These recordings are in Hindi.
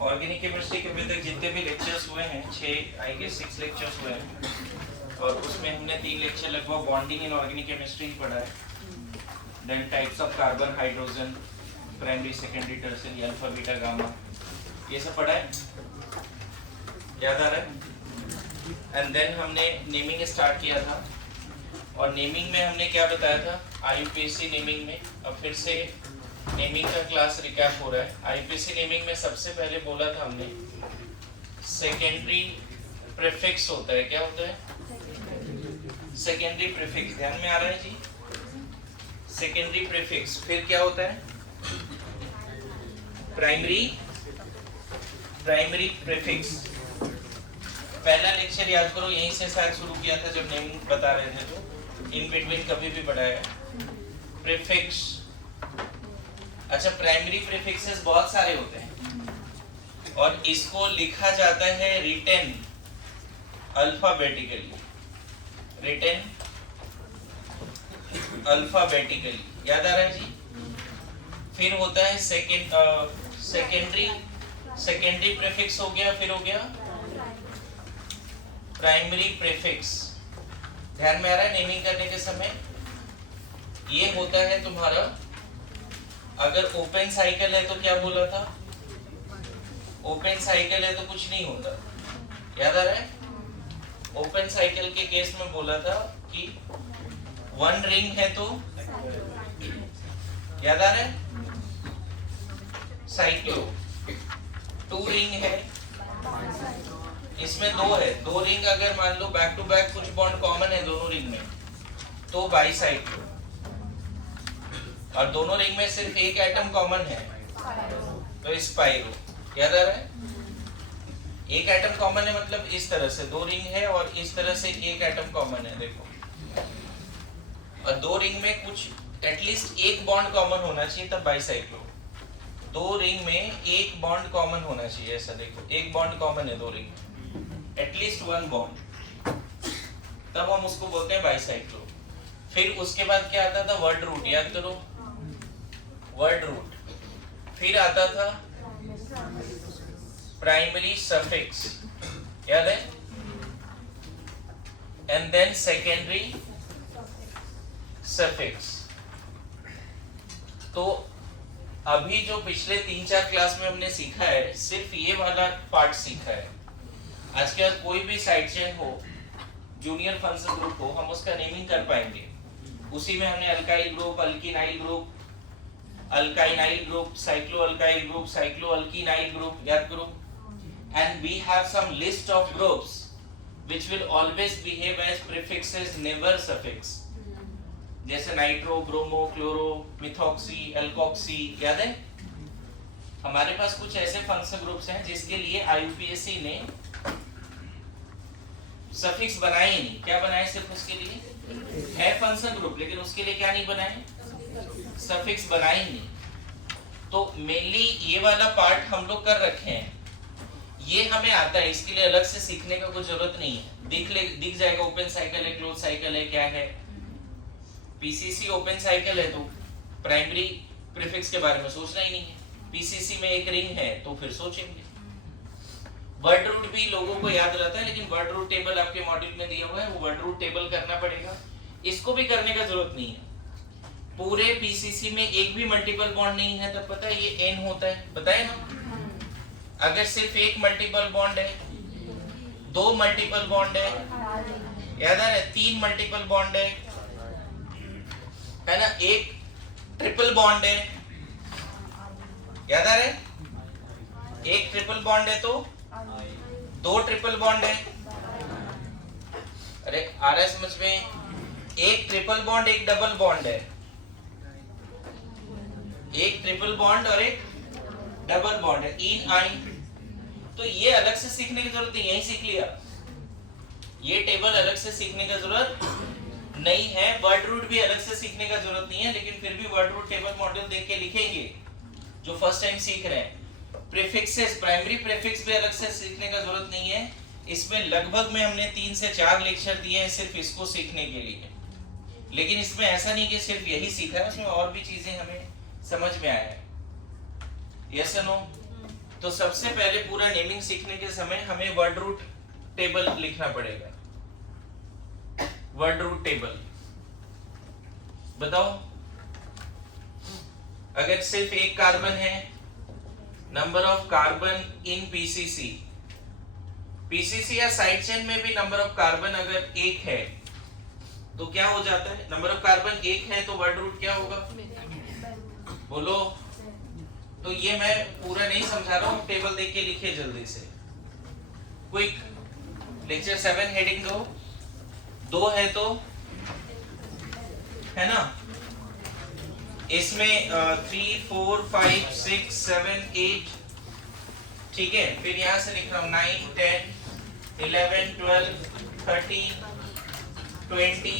ऑर्गेनिक केमिस्ट्री के अभी तक जितने भी लेक्चर्स हुए हैं 6 लेक्चर्स हुए हैं और उसमें हमने 3 लेक्चर लगभग बॉन्डिंग इन ऑर्गेनिक केमिस्ट्री ही पढ़ा है। Then types of carbon, hydrogen, primary, secondary, tertiary, alpha, beta, gamma, ये सब पढ़ा है, याद आ रहा है। एंड देन हमने नेमिंग स्टार्ट किया था और नेमिंग में हमने क्या बताया था, आईयूपीएसी नेमिंग में। अब फिर से नेमिंग का क्लास रिकैप हो रहा है। आईयूपीएसी नेमिंग में सबसे पहले बोला था हमने सेकेंडरी प्रीफिक्स होता है। क्या होता है? Secondary prefix. ध्यान में आ रहा है जी? Secondary prefix. फिर क्या होता है? Primary prefix. पहला लेक्चर याद करो, यहीं से शायद शुरू किया था जब नेमिंग बता रहे थे, तो इन बिटवीन कभी भी पढ़ाया प्रीफिक्स। अच्छा, प्राइमरी प्रीफिक्सेस बहुत सारे होते हैं और इसको लिखा जाता है रिटन अल्फाबेटिकली। रिटन अल्फाबेटिकली, याद आ रहा है जी? फिर होता है सेकेंडरी प्रीफिक्स हो गया, फिर हो गया प्राइमरी प्रीफिक्स। ध्यान में आ रहा है नेमिंग करने के समय? ये होता है तुम्हारा, अगर ओपन साइकिल है तो क्या बोला था? ओपन साइकिल है तो कुछ नहीं होता, याद आ रहा है? ओपन साइकिल के केस में बोला था कि 1 रिंग है तो, याद आ रहा है? साइक्लो। 2 रिंग है, इसमें 2 है, 2 रिंग अगर मान लो बैक टू बैक कुछ बॉन्ड कॉमन है दोनों रिंग में तो बाईसाइक्लो। और दोनों रिंग में सिर्फ एक एटम कॉमन है तो स्पाइरो। याद आ रहा है? एक एटम कॉमन है मतलब इस तरह से 2 रिंग है और इस तरह से एक एटम कॉमन है, देखो। और 2 रिंग में कुछ एटलीस्ट एक बॉन्ड कॉमन होना चाहिए तब बाईसाइक्लो। 2 रिंग में एक बॉन्ड कॉमन होना चाहिए, ऐसा देखो, एक बॉन्ड कॉमन है 2 रिंग में, एटलीस्ट 1 बॉन्ड, तब हम उसको बोलते हैं बाईसाइक्लो। फिर उसके बाद क्या आता था? Word root. याद करो, वर्ड रूट। फिर आता था प्राइमरी सफिक्स, याद है? And then secondary suffix. तो अभी जो पिछले 3-4 क्लास में हमने सीखा है, सिर्फ ये वाला पार्ट सीखा है। आज के बाद कोई भी साइड चेन हो, जूनियर फंक्शन ग्रुप हो, हम उसका नेमिंग कर पाएंगे। उसी में हमने alkyl group, alkenyl group, alkynyl group, cyclo alkyl group, cyclo alkenyl group, याद करो। And we have some list of groups which will always behave as prefixes, never suffix, जैसे nitro, bromo, chloro, methoxy, alkoxy, याद है? हमारे पास कुछ ऐसे फंक्शन ग्रुप्स हैं जिसके लिए आईयूपीएसी ने सफिक्स बनाए ही नहीं। क्या बनाए? सिर्फ उसके लिए है फंक्शन ग्रुप, लेकिन उसके लिए क्या नहीं बनाए? सफिक्स बनाए ही नहीं। तो मेनली ये वाला पार्ट हम लोग कर रखे हैं, ये हमें आता है, इसके लिए अलग से सीखने का कोई जरूरत नहीं है। दिख जाएगा ओपन साइकिल है, क्लोज साइकिल है, क्या है। पीसीसी ओपन साइकिल है तो प्राइमरी प्रीफिक्स के बारे में सोचना ही नहीं है। पीसीसी में एक रिंग है तो फिर सोचेंगे। वर्ड रूट भी लोगों को याद रहता है, लेकिन वर्ड रूट टेबल आपके मॉड्यूल में दिया हुआ है, वो वर्ड रूट टेबल करना पड़ेगा। इसको भी करने का जरूरत नहीं है। पूरे पीसीसी में एक भी मल्टीपल बॉन्ड नहीं है तब पता है ये एन होता है, बताए ना? अगर सिर्फ एक मल्टीपल बॉन्ड है, 2 मल्टीपल बॉन्ड है, याद है? 3 मल्टीपल बॉन्ड है ना? एक ट्रिपल बॉन्ड है, याद आ रहा है? एक ट्रिपल बॉन्ड है तो 2 ट्रिपल बॉन्ड है। अरे आ रहा है समझ में? एक ट्रिपल बॉन्ड, एक डबल बॉन्ड है, एक ट्रिपल बॉन्ड और एक डबल बॉन्ड है, इन आइन। तो ये अलग से सीखने की जरूरत नहीं, यही सीख लिया। ये टेबल अलग से सीखने की जरूरत नहीं है, वर्ड रूट भी अलग से सीखने का जरूरत नहीं है, लेकिन फिर भी वर्ड रूट टेबल मॉड्यूल देख के लिखेंगे जो फर्स्ट टाइम सीख रहे हैं। प्रीफिक्सेस, प्राइमरी प्रीफिक्स भी अलग से सीखने का जरूरत नहीं है। इसमें लगभग में हमने 3 से 4 लेक्चर दिए हैं सिर्फ इसको सीखने के लिए, लेकिन इसमें ऐसा नहीं कि सिर्फ यही सीखा है, उसमें और भी चीजें हमें समझ में आया है। यस और नो? तो सबसे पहले पूरा नेमिंग सीखने के समय हमें वर्ड रूट टेबल लिखना पड़ेगा। वर्ड रूट टेबल बताओ, अगर सिर्फ एक कार्बन है, number of carbon in PCC, PCC या साइड चेन में भी नंबर ऑफ कार्बन अगर एक है तो क्या हो जाता है? नंबर ऑफ कार्बन एक है तो वर्ड रूट क्या होगा? बोलो। तो ये मैं पूरा नहीं समझा रहा हूँ, टेबल देख के लिखिए जल्दी से, क्विक। लेक्चर 7 हेडिंग दो है तो है ना, इसमें 3 4 5 6 7 8, ठीक है। फिर यहां से लिख रहा हूं 9 10 11 12 13 20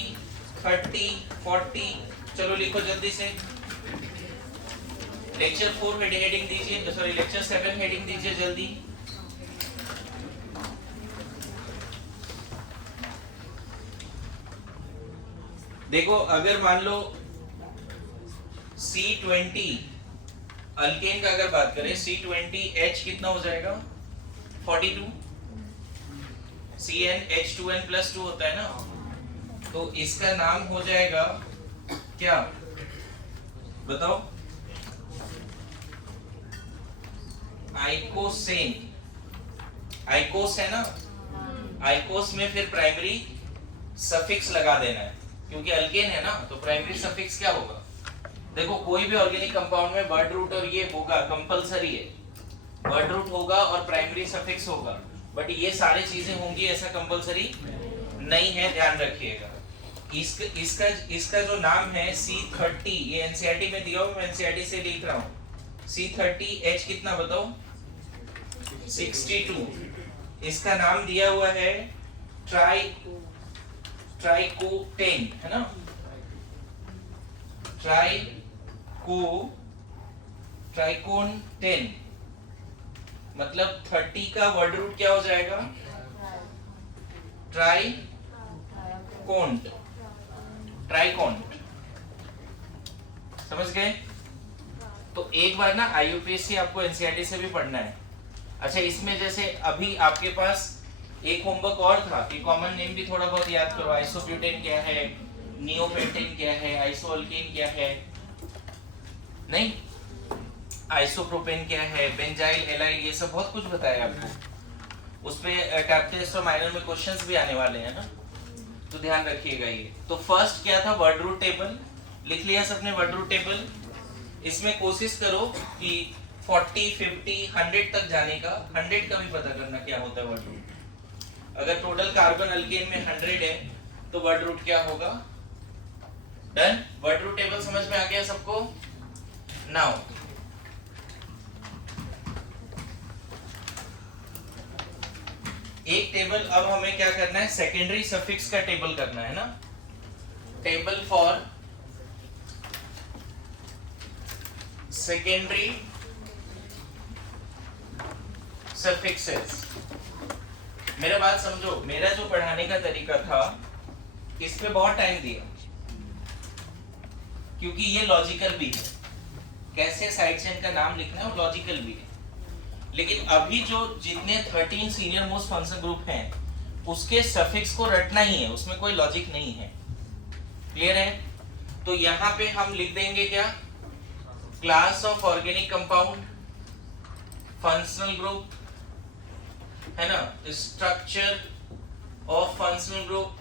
30 40, चलो लिखो जल्दी से। लेक्चर 4 हेडिंग दीजिए, सॉरी लेक्चर 7 हेडिंग दीजिए जल्दी। देखो अगर मान लो C20 अल्केन का अगर बात करें, C20H कितना हो जाएगा? 42। CnH2n+2 होता है ना, तो इसका नाम हो जाएगा क्या बताओ? आइकोसेन। आइकोस है ना, आइकोस में फिर प्राइमरी सफिक्स लगा देना है, क्योंकि अल्केन है ना, तो प्राइमरी सफिक्स क्या होगा? देखो कोई भी ऑर्गेनिक कंपाउंड में वर्ड रूट और ये होगा, कंपलसरी है, वर्ड रूट होगा और प्राइमरी सफिक्स होगा, बट ये सारी चीजें होंगी ऐसा कंपलसरी नहीं है, ध्यान रखिएगा। इसका जो नाम है C30, ये एनसीईआरटी में दिया हुआ, मैं एनसीईआरटी से लिख रहा हूँ। C30H कितना बताओ? 62। इसका नाम दिया हुआ है ट्राइकोटेन, है ना, ट्राइकोन10, मतलब 30 का वर्ड रूट क्या हो जाएगा? ट्राइकोंट। ट्राइकोंट, समझ गए? तो एक बार ना आईयूपीएससी आपको एनसीईआरटी से भी पढ़ना है। अच्छा, इसमें जैसे अभी आपके पास एक होमवर्क और था कि कॉमन नेम भी थोड़ा बहुत याद करो। आइसोब्यूटेन क्या है, नियोपेंटेन क्या है, आइसोअल्केन क्या है, नहीं, आइसोप्रोपेन क्या है, बेंजाइल एलाइल, ये सब बहुत कुछ बताया आपको। उसमें कैपिटल और माइनर में क्वेश्चंस भी आने वाले हैं ना, तो ध्यान रखिएगा ये। तो फर्स्ट क्या था? Word root table. लिख लिया सबने वर्ड रूट टेबल? इसमें कोशिश करो कि 40 50 100 तक जाने का, 100 का भी पता करना क्या होता है वर्ड रूट। अगर टोटल कार्बन अल्केन में 100 है तो वर्ड रूट क्या होगा? डन। वर्ड रूट टेबल समझ में आ गया सबको? नाउ एक टेबल अब हमें क्या करना है? सेकेंडरी सफिक्स का टेबल करना है ना। Table for secondary suffixes. मेरा बात समझो, मेरा जो पढ़ाने का तरीका था इस पे बहुत टाइम दिया, क्योंकि ये लॉजिकल भी है, कैसे साइड चेन का नाम लिखना है वो लॉजिकल भी है। लेकिन अभी जो जितने 13 सीनियर मोस्ट फंक्शन ग्रुप हैं उसके सफिक्स को रटना ही है, उसमें कोई लॉजिक नहीं है। क्लियर है? तो यहाँ पे हम लिख देंगे क्या? Class of organic compound, functional group, है ना, structure of functional group,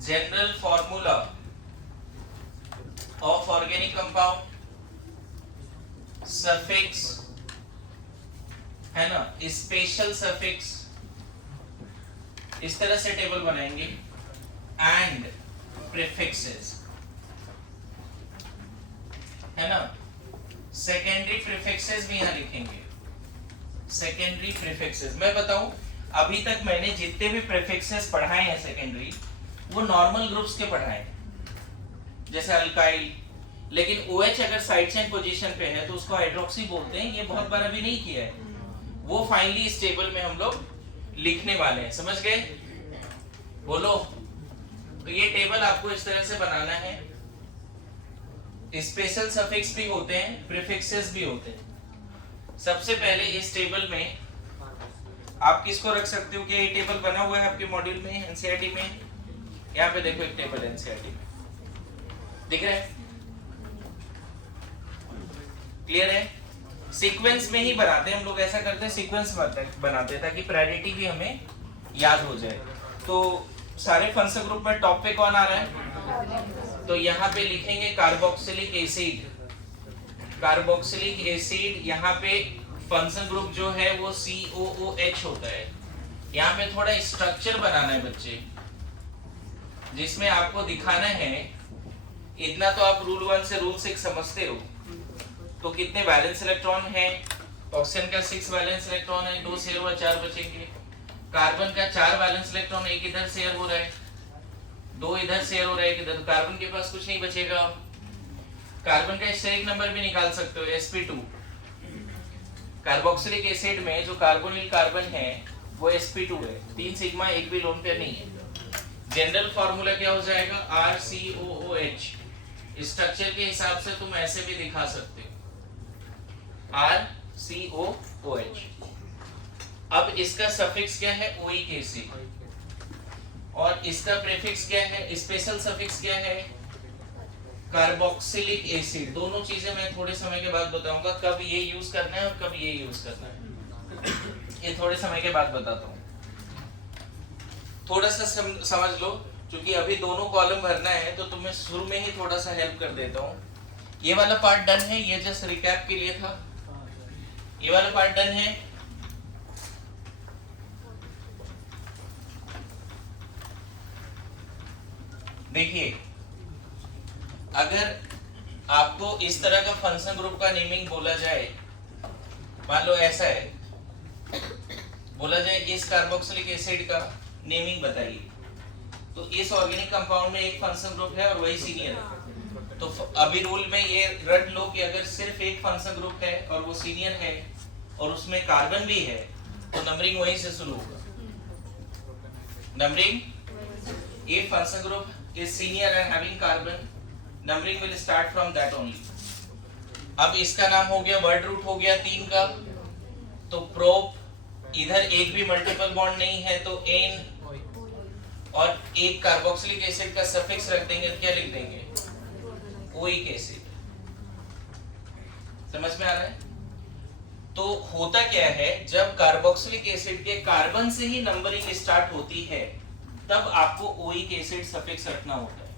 general formula of organic compound, suffix, है ना, स्पेशल सफिक्स, इस तरह से टेबल बनाएंगे, एंड प्रीफिक्सेस, है ना। सेकेंडरी प्रीफिक्सेस भी यहां लिखेंगे। सेकेंडरी प्रीफिक्सेस, मैं बताऊं, अभी तक मैंने जितने भी प्रीफिक्सेस पढ़ाए हैं सेकेंडरी, वो नॉर्मल ग्रुप्स के पढ़ाए हैं, जैसे अल्काइल। लेकिन OH अगर साइड चेन पोजीशन पे है तो उसको हाइड्रोक्सी बोलते हैं। ये बहुत बार अभी नहीं किया है, वो फाइनली इस टेबल में हम लोग लिखने वाले हैं। समझ गए? बोलो। तो ये टेबल आपको इस तरह से बनाना है। स्पेशल सफिक्स भी होते हैं, प्रीफिक्सेस भी होते हैं। सबसे पहले इस टेबल में आप किसको रख सकते हो कि ये टेबल बना हुआ है आपके मॉड्यूल में एनसीईआरटी में। यहाँ पे देखो एक टेबल एनसीईआरटी में दिख रहा है, क्लियर है। सीक्वेंस में ही बनाते हैं हम लोग, ऐसा करते हैं सीक्वेंस बनाते हैं ताकि प्रायोरिटी भी हमें याद हो जाए। तो सारे फंक्शन ग्रुप में टॉप पे कौन आ रहा है, तो यहाँ पे लिखेंगे कार्बोक्सिलिक एसिड। कार्बोक्सिलिक एसिड यहाँ पे फंक्शन ग्रुप जो है वो COOH होता है। यहाँ पे थोड़ा स्ट्रक्चर बनाना है बच्चे, जिसमें आपको दिखाना है, इतना तो आप रूल 1 से रूल 6 समझते हो। तो कितने वैलेंस इलेक्ट्रॉन है, ऑक्सीजन का 6 वैलेंस इलेक्ट्रॉन है, 2 शेयर हुआ 4 बचेंगे। कार्बन का 4 वैलेंस इलेक्ट्रॉन, एक इधर शेयर हो रहा है, 2 इधर शेयर हो रहा है, एक इधर, तो कार्बन के पास कुछ नहीं बचेगा। कार्बन का स्टेरिक नंबर भी निकाल सकते हो, sp2। कार्बोक्सिलिक एसिड में जो कार्बोनिल कार्बन है वो sp2 है, 3 सिग्मा, एक भी लोन पेयर नहीं है। जनरल फार्मूला क्या हो जाएगा, RCOOH। स्ट्रक्चर के हिसाब से तुम ऐसे भी दिखा सकते हो, RCOOH। अब इसका सफिक्स क्या है, ओइक एसिड, और इसका प्रीफिक्स क्या है, स्पेशल सफिक्स क्या है, कार्बोक्सिलिक एसिड। दोनों चीजें मैं थोड़े समय के बाद बताऊंगा, कब ये यूज करना है और कब ये यूज करना है, ये थोड़े समय के बाद बताता हूँ। थोड़ा सा समझ लो, क्योंकि अभी दोनों कॉलम भरना है तो तुम्हें शुरू में ही थोड़ा सा हेल्प कर देता हूँ। ये वाला पार्ट डन है, ये जस्ट रिकैप के लिए था। ये वाला पार्ट डन है। देखिए, अगर आपको इस तरह का फंक्शन ग्रुप का नेमिंग बोला जाए, मान लो ऐसा है, बोला जाए इस कार्बोक्सिलिक एसिड का नेमिंग बताइए, तो इस ऑर्गेनिक कंपाउंड में एक फंक्शन ग्रुप है और वही सीनियर है। तो अभी रूल में ये रट लो कि अगर सिर्फ एक फंक्शन ग्रुप है और वो सीनियर है और उसमें कार्बन भी है, तो नंबरिंग वहीं से शुरू होगा। Numbering, if function group is senior and having carbon, numbering will start from that only. अब इसका नाम हो गया, वर्ड रूट हो गया 3 का, तो प्रोप, इधर एक भी मल्टीपल बॉन्ड नहीं है तो एन, और एक कार्बोक्सिलिक एसिड का सफिक्स रख देंगे, क्या लिख देंगे, ओइक एसिड। समझ में आ रहा है। तो होता क्या है, जब कार्बोक्सिलिक एसिड के कार्बन से ही नंबरिंग स्टार्ट होती है तब आपको ओइक एसिड सफिक्स रखना होता है।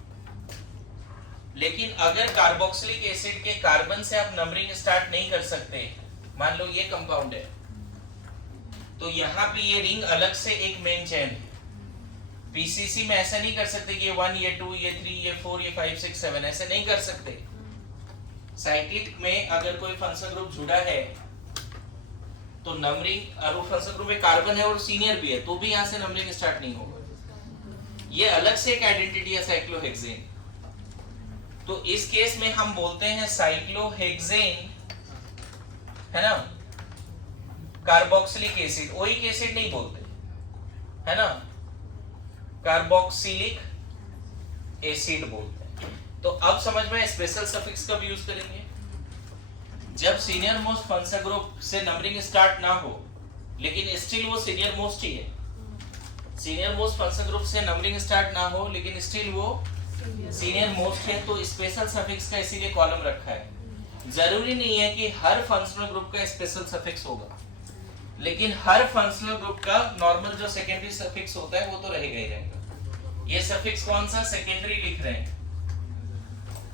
लेकिन अगर कार्बोक्सिलिक एसिड के कार्बन से आप नंबरिंग स्टार्ट नहीं कर सकते, मान लो ये कंपाउंड है, तो यहाँ पे ये रिंग अलग से एक मेन चेन है। पीसीसी में ऐसा नहीं कर सकते कि ये 1, ये 2, ये 3, ये 4, ये 5, 6, 7, ऐसे नहीं कर सकते। साइक्लिक में अगर कोई फंक्शन ग्रुप जुड़ा है तो नंबरिंग, और वो फंक्शन ग्रुप में कार्बन है और सीनियर भी है, तो भी यहाँ से नंबरिंग स्टार्ट नहीं होगा। ये अलग से एक आइडेंटिटी है साइक्लोहेक्सेन। तो इस केस में हम बोलते हैं साइक्लोहेक्सेन, है ना, कार्बोक्सिलिक एसिड, ओइक एसिड नहीं बोलते, है ना, कार्बोक्सिलिक एसिड बोलते हैं। तो अब समझ में स्पेशल सफिक्स कब यूज करेंगे, जब सीनियर मोस्ट फंक्शन ग्रुप से नंबरिंग स्टार्ट ना हो, लेकिन स्टिल वो सीनियर मोस्ट ही है। सीनियर मोस्ट फंक्शन ग्रुप से नंबरिंग स्टार्ट ना हो लेकिन स्टिल वो सीनियर मोस्ट है, तो स्पेशल सफिक्स का इसीलिए कॉलम रखा है। जरूरी नहीं है कि हर फंक्शनल ग्रुप का स्पेशल सफिक्स होगा, लेकिन हर फंक्शनल ग्रुप का नॉर्मल जो सेकेंडरी सफिक्स होता है वो तो रहेगा ही रहेगा। ये सफिक्स कौन सा, सेकेंडरी लिख रहे हैं,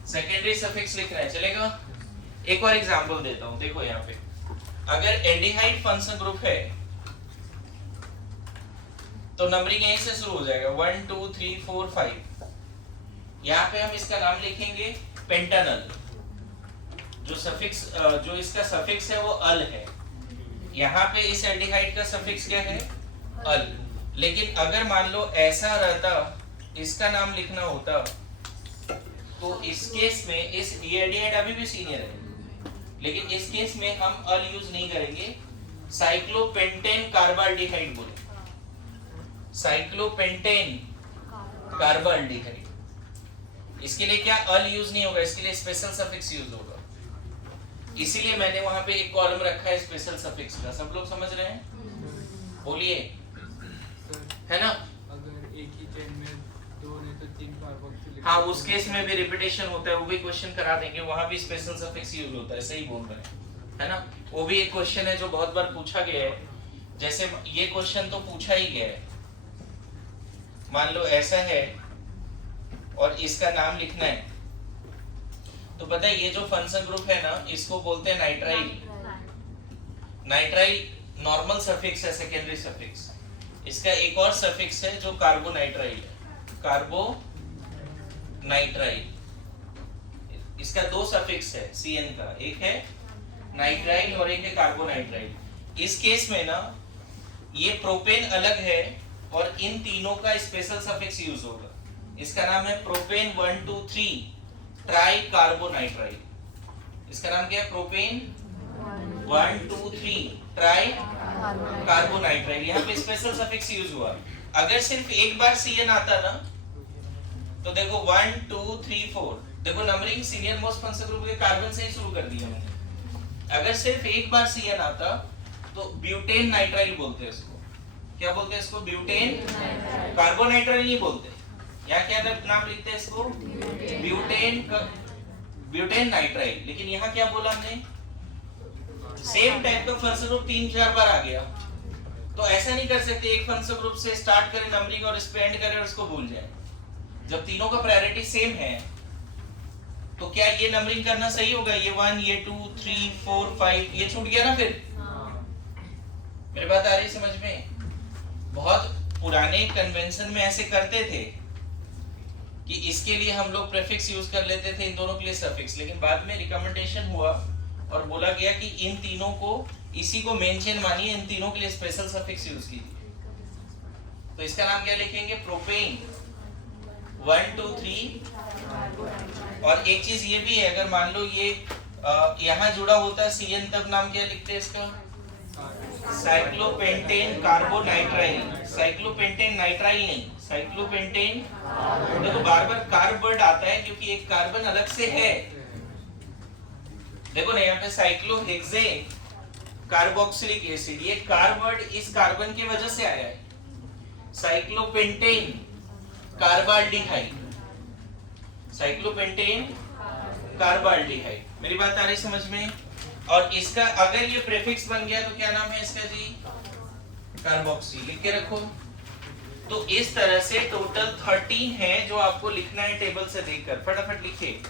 सेकेंडरी सफिक्स लिख रहे हैं, चलेगा। एक और एग्जांपल देता हूं, देखो यहाँ पे, अगर एल्डिहाइड फंक्शन ग्रुप है तो नंबरिंग यहीं से शुरू हो जाएगा, 1 2 3 4 5। यहाँ पे हम इसका नाम लिखेंगे पेंटानल। जो सफिक्स, जो इसका सफिक्स है वो अल है। यहाँ पे इस एल्डिहाइड का सफिक्स क्या है, अल। लेकिन अगर मान लो ऐसा रहता, इसका नाम लिखना होता, तो इस केस में इस एल्डिहाइड अभी भी सीनियर है, लेकिन इस केस में हम अल यूज नहीं करेंगे, साइक्लोपेंटेन कार्बाल्डिहाइड बोले, साइक्लोपेंटेन कार्बाल्डिहाइड। इसके लिए क्या अल यूज नहीं होगा, इसके लिए स्पेशल सफिक्स यूज होगा। इसीलिए मैंने वहां पे एक कॉलम रखा है स्पेशल सफिक्स का। सब लोग समझ रहे हैं? बोलिए, है ना? अगर एक ही चेन में 2 नहीं तो 3 कार्बोक्सिलिक, हाँ, उस केस में भी रिपीटेशन होता है, वो भी क्वेश्चन करा देंगे, वहां भी स्पेशल सफिक्स यूज होता है। सही बोल रहे हैं, है ना? वो भी एक क्वेश्चन है जो बहुत बार पूछा गया है। जैसे ये क्वेश्चन तो पूछा ही गया है, मान लो ऐसा है और इसका नाम लिखना है, तो पता है ये जो फंक्शन ग्रुप है ना, इसको बोलते हैं नाइट्राइल। नाइट्राइल नॉर्मल सफिक्स है, सेकेंडरी सफिक्स। इसका एक और सफिक्स है जो कार्बोनाइट्राइल है, कार्बोनाइट्राइल। इसका 2 सफिक्स है Cn का, एक है नाइट्राइल और एक है कार्बोनाइट्राइल। इस केस में ना ये प्रोपेन अलग है और इन तीनों का स्पेशल सफिक्स यूज होगा। इसका नाम है प्रोपेन 1 2 3 ट्राई कार्बोनाइट्राइल। इसका नाम क्या है? Propane 1 2 3 try carbonitrile. यहाँ पे स्पेशल सफिक्स यूज हुआ। अगर सिर्फ एक बार Cn आता ना, तो देखो 1 2 3 4, देखो numbering senior most function group के कार्बन से ही शुरू कर दिया मैंने। अगर सिर्फ एक बार Cn आता तो ब्यूटेन नाइट्राइल बोलते हैं इसको। क्या बोलते हैं इसको? ब्यूटेन। कार्बोनाइट्राइल नहीं बोलते। यहाँ क्या नाम लिखते हैं इसको? Butane nitrile. लेकिन यहाँ क्या बोला हमने? सेम टाइप का फंक्शन ग्रुप 3-4 बार आ गया, तो ऐसा नहीं कर सकते एक फंक्शन ग्रुप से स्टार्ट करें नंबरिंग और इस पे एंड करें और इसको भूल जाए। जब तीनों का प्रायोरिटी सेम है तो क्या ये नंबरिंग करना सही होगा? ये 1 ये 2 3 4 5 ये छूट गया ना फिर। मेरी बात आ रही समझ में? बहुत पुराने कन्वेंशन में ऐसे करते थे कि इसके लिए हम लोग प्रीफिक्स यूज कर लेते थे, इन दोनों के लिए सफिक्स। लेकिन बाद में रिकमेंडेशन हुआ और बोला गया कि इन तीनों को, इसी को मेन चेन मानिए, इन तीनों के लिए स्पेशल सफिक्स यूज कीजिए। तो इसका नाम क्या लिखेंगे? प्रोपेन 1 2 3। और एक चीज ये भी है, अगर मान लो ये यहाँ जुड़ा होता है Cn, तब नाम क्या लिखते हैं इसका? Cyclopentane carbonitrile. साइक्लोपेंटेन नाइट्राइल नहीं, साइक्लोपेंटेन। देखो बार बार कार्ब वर्ड आता है क्योंकि एक कार्बन अलग से है। देखो ना यहाँ पे साइक्लोहेक्सेन कार्बोक्सिलिक एसिड, ये कार्ब वर्ड इस कार्बन की वजह से आया है। Cyclopentane carbaldehyde, cyclopentane carbaldehyde. मेरी बात आ रही समझ में? और इसका अगर ये प्रीफिक्स बन गया तो क्या नाम है इसका जी? कार्बोक्सी। लिख के रखो। तो इस तरह से टोटल 13 है जो आपको लिखना है टेबल से देखकर। फटाफट लिखिए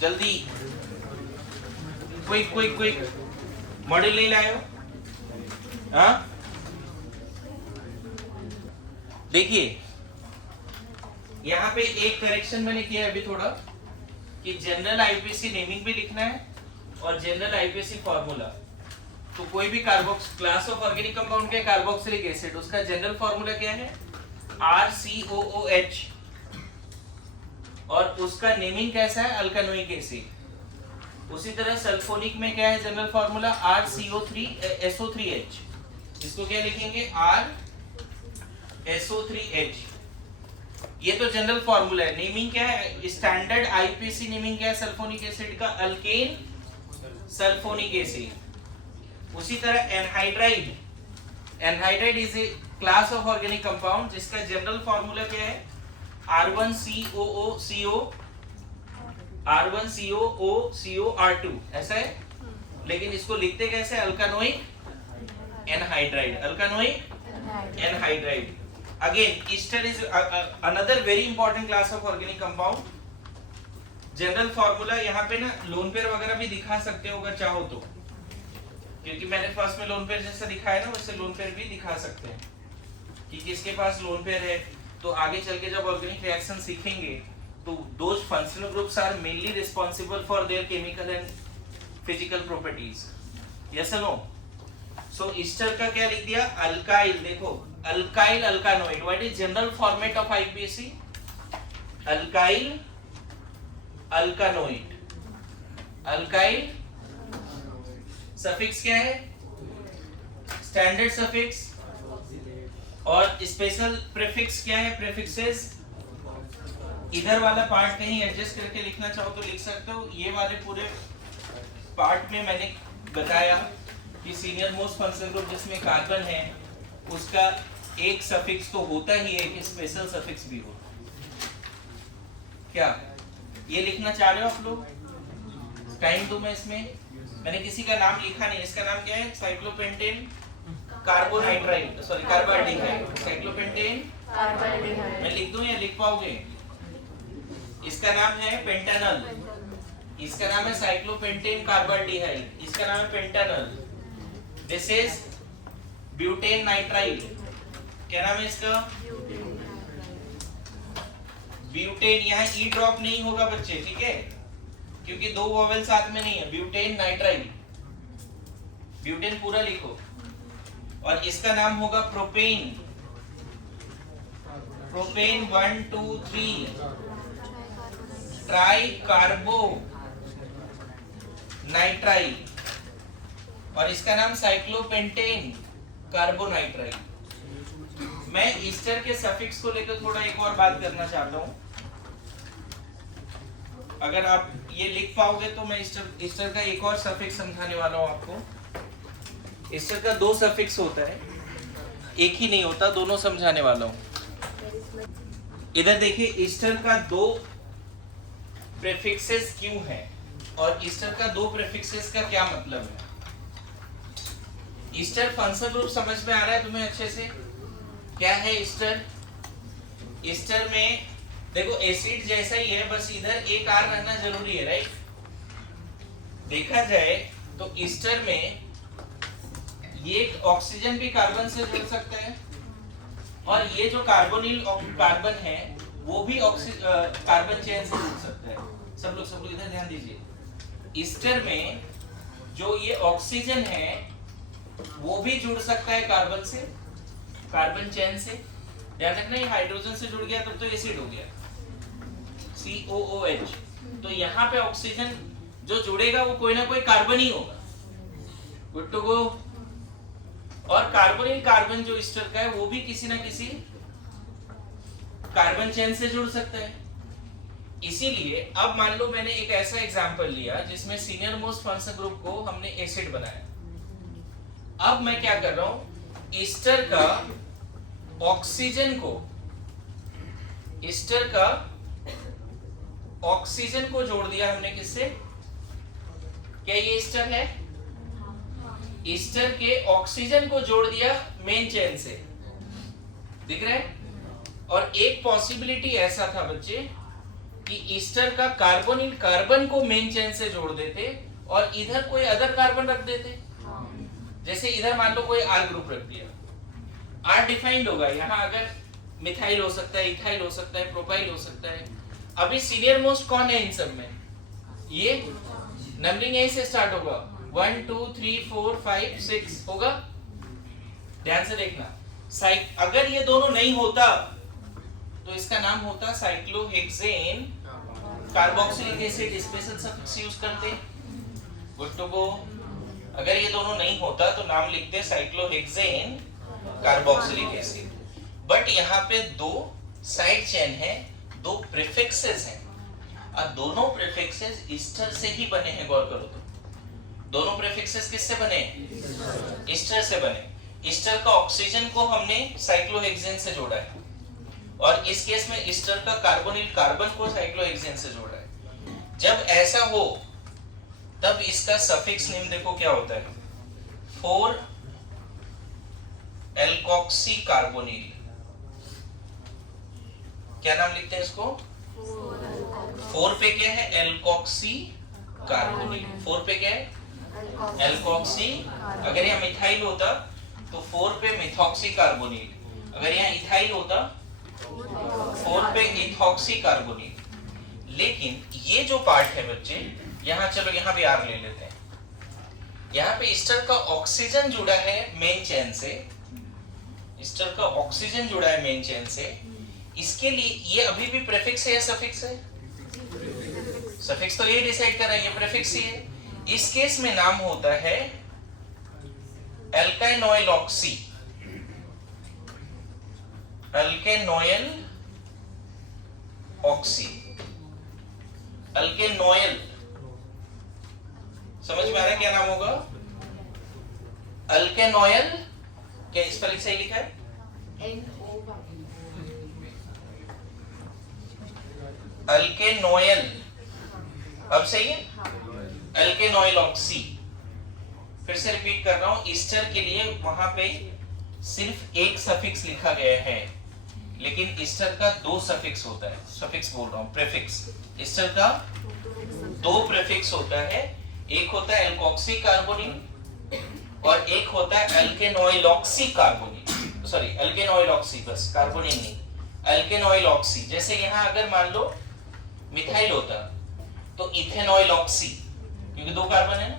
जल्दी। Quick quick quick. मॉडल नहीं लाए हो? हाँ देखिए यहाँ पे एक करेक्शन मैंने किया अभी थोड़ा, कि जनरल आईपीसी नेमिंग भी लिखना है और जनरल आईपीसी फार्मूला। तो कोई भी कार्बोक्स क्लास ऑफ ऑर्गेनिक कंपाउंड के कार्बोक्सिलिक एसिड, उसका जनरल फार्मूला क्या है? RCOOH। और उसका नेमिंग कैसा है? अल्कानोइक एसिड। उसी तरह सल्फोनिक में क्या है जनरल फार्मूला? RCO3SO3H। इसको क्या लिखेंगे? RSO3H। ये तो जनरल फार्मूला है। नेमिंग क्या है? स्टैंडर्ड आईपीसी नेमिंग क्या है सल्फोनिक एसिड का? Alkane sulphonic acid. उसी तरह anhydride, anhydride is a class of organic compound जिसका जनरल फार्मूला क्या है? R1COOCO, R1COOCOR2। ऐसा है, लेकिन इसको लिखते कैसे? Alkanoic anhydride, alkanoic anhydride. Again, ester is another very important class of organic compound. General formula यहाँ पे ना लोन पेयर वगैरह भी दिखा सकते हो अगर चाहो तो, क्योंकि मैंने फर्स्ट में लोन पेयर जैसा दिखाया ना, वैसे लोन पेयर भी दिखा सकते हैं कि किसके पास लोन पेयर है। तो आगे चल के जब ऑर्गेनिक रिएक्शन सीखेंगे तो those functional groups are mainly responsible for their chemical and physical properties. Yes और नो? सो ईस्टर का क्या लिख दिया? अल्काइल। देखो alkyl alkanoate. What is general format of IUPAC? Alkyl alkanoate. Alkyl suffix क्या है? Standard suffix. और स्पेशल प्रीफिक्स क्या है? प्रीफिक्सेस इधर वाला पार्ट कहीं एडजस्ट करके लिखना चाहो तो लिख सकते हो। ये वाले पूरे पार्ट में मैंने बताया कि सीनियर मोस्ट फंक्शनल ग्रुप जिसमें कार्बन है उसका एक सफिक्स तो होता ही है, एक स्पेशल सफिक्स भी होता है। क्या ये लिखना चाह रहे हो आप लोग? टाइम दूं मैं इसमें? मैंने किसी का नाम लिखा नहीं। इसका नाम क्या है? Cyclopentane carbonitrile, sorry carbaldehyde. Cyclopentane carbaldehyde मैं लिख दूं या लिख पाओगे? इसका नाम है पेंटानल, इसका नाम है साइक्लोपेंटेन कार्बाल्डिहाइड, इसका नाम है पेंटानल। This is butane nitrile. क्या नाम है इसका? ब्यूटेन। यहाँ ई ड्रॉप नहीं होगा बच्चे, ठीक है, क्योंकि दो वोवेल साथ में नहीं है। ब्यूटेन नाइट्राइल, ब्यूटेन पूरा लिखो। और इसका नाम होगा प्रोपेन, प्रोपेन 1 2 3 ट्राई कार्बो नाइट्राइल। और इसका नाम साइक्लोपेंटेन कार्बोनाइट्राइल। मैं ईस्टर के सफिक्स को लेकर थोड़ा एक और बात करना चाहता हूं। अगर आप ये लिख पाओगे तो मैं ईस्टर का एक और सफिक्स समझाने वाला हूं आपको। ईस्टर का दो सफिक्स होता है, एक ही नहीं होता, दोनों समझाने वाला हूं। इधर देखिए, ईस्टर का दो प्रीफिक्सेस क्यों है और ईस्टर का दो प्रीफिक्सेस का क्या मतलब है। ईस्टर फंक्शनल ग्रुप समझ में आ रहा है तुम्हें अच्छे से? क्या है ईस्टर? ईस्टर में देखो एसिड जैसा ही है, बस इधर एक आर रहना जरूरी है, राइट? देखा जाए तो ईस्टर में ये ऑक्सीजन भी कार्बन से जुड़ सकता है और ये जो कार्बोनिल कार्बन है वो भी कार्बन चेन से जुड़ सकता है। सब लोग इधर ध्यान दीजिए। ईस्टर में जो ये ऑक्सीजन है वो भी जुड़ सकता है कार्बन से, कार्बन चेन से। ध्यान रखना, ये हाइड्रोजन से जुड़ गया तब तो एसिड हो गया, COOH। तो यहाँ पे ऑक्सीजन जो जुड़ेगा वो कोई ना कोई कार्बन ही होगा। Good to go. और कार्बोनिल कार्बन जो ईस्टर का है वो भी किसी ना किसी कार्बन चेन से जुड़ सकता है। इसीलिए अब मान लो मैंने एक ऐसा एग्जांपल लिया जिसमें सीनियर मोस्ट फंक्शनल ग्रुप को हमने एसिड बनाया। अब मैं क्या कर रहा हूं, ईस्टर का ऑक्सीजन को, ईस्टर का ऑक्सीजन को जोड़ दिया हमने किससे? क्या ये ईस्टर है? ईस्टर के ऑक्सीजन को जोड़ दिया मेन चेन से, दिख रहा है? और एक पॉसिबिलिटी ऐसा था बच्चे कि ईस्टर का कार्बोनिल कार्बन को मेन चेन से जोड़ देते और इधर कोई अदर कार्बन रख देते। जैसे इधर मान लो कोई आर ग्रुप रख दिया, आर डिफाइंड होगा, यहाँ अगर मिथाइल हो सकता है, इथाइल हो सकता है, प्रोपाइल हो सकता है। अभी सीनियर मोस्ट कौन है इन सब में? ये नंबरिंग यहीं से स्टार्ट होगा, 1 2 3 4 5 6 होगा। ध्यान से देखना, अगर ये दोनों नहीं होता तो इसका नाम होता cyclohexane carboxylic acid. Special suffix use करते। Good to go. अगर ये दोनों नहीं होता तो नाम लिखते साइक्लोहेक्सेन कार्बोक्सिलिक एसिड। बट यहाँ पे दो साइड चेन है, दो प्रीफिक्सेस हैं और दोनों प्रीफिक्सेस ईस्टर से ही बने हैं। गौर करो तो दोनों प्रीफिक्सेस किससे बने? ईस्टर से बने। ईस्टर का ऑक्सीजन को हमने साइक्लोहेक्सेन से जोड़ा है और इस केस में ईस्टर का कार्बोनिल कार्बन को साइक्लोहेक्सेन से जोड़ा है। जब ऐसा हो तब इसका सफिक्स नेम देखो क्या होता है, 4 एल्कोक्सी कार्बोनिल। क्या नाम लिखते हैं इसको? 4 पे क्या है? Alkoxy carbonyl. 4 पे क्या है? एल्कोक्सी। अगर यहाँ मिथाइल होता तो 4 पे मिथॉक्सी कार्बोनिल। अगर यहाँ इथाइल होता 4 पे इथॉक्सी कार्बोनिल। लेकिन ये जो पार्ट है बच्चे, यहाँ चलो यहाँ भी आर ले लेते हैं। यहाँ पे ईस्टर का ऑक्सीजन जुड़ा है मेन चेन से, ईस्टर का ऑक्सीजन जुड़ा है मेन चेन से। इसके लिए ये अभी भी प्रीफिक्स है या सफिक्स है? सफिक्स तो ये डिसाइड कर रहा है, ये प्रीफिक्स ही है। इस केस में नाम होता है एल्काइनोइल ऑक्सी, एल्काइनोइल ऑक्सी। अल्केनॉयल समझ में आ रहा है क्या नाम होगा? अल्केनॉयल क्या स्पेलिंग सही लिखा है? अल्केनॉयल, अब सही है? अल्केनॉयल ऑक्सी। फिर से रिपीट कर रहा हूं, ईस्टर के लिए वहां पे सिर्फ एक सफिक्स लिखा गया है, लेकिन ईस्टर का दो सफिक्स होता है। सफिक्स बोल रहा हूं, प्रीफिक्स। ईस्टर का दो प्रीफिक्स होता है, एक होता है एल्कोक्सी कार्बोनिल और एक होता है अल्केनॉइलॉक्सी कार्बोनिल। सॉरी, अल्केनॉइलॉक्सी, बस कार्बोनिल नहीं, अल्केनॉइलॉक्सी। जैसे यहां अगर मान लो मिथाइल होता तो इथेनॉइलॉक्सी, क्योंकि दो कार्बन है ना,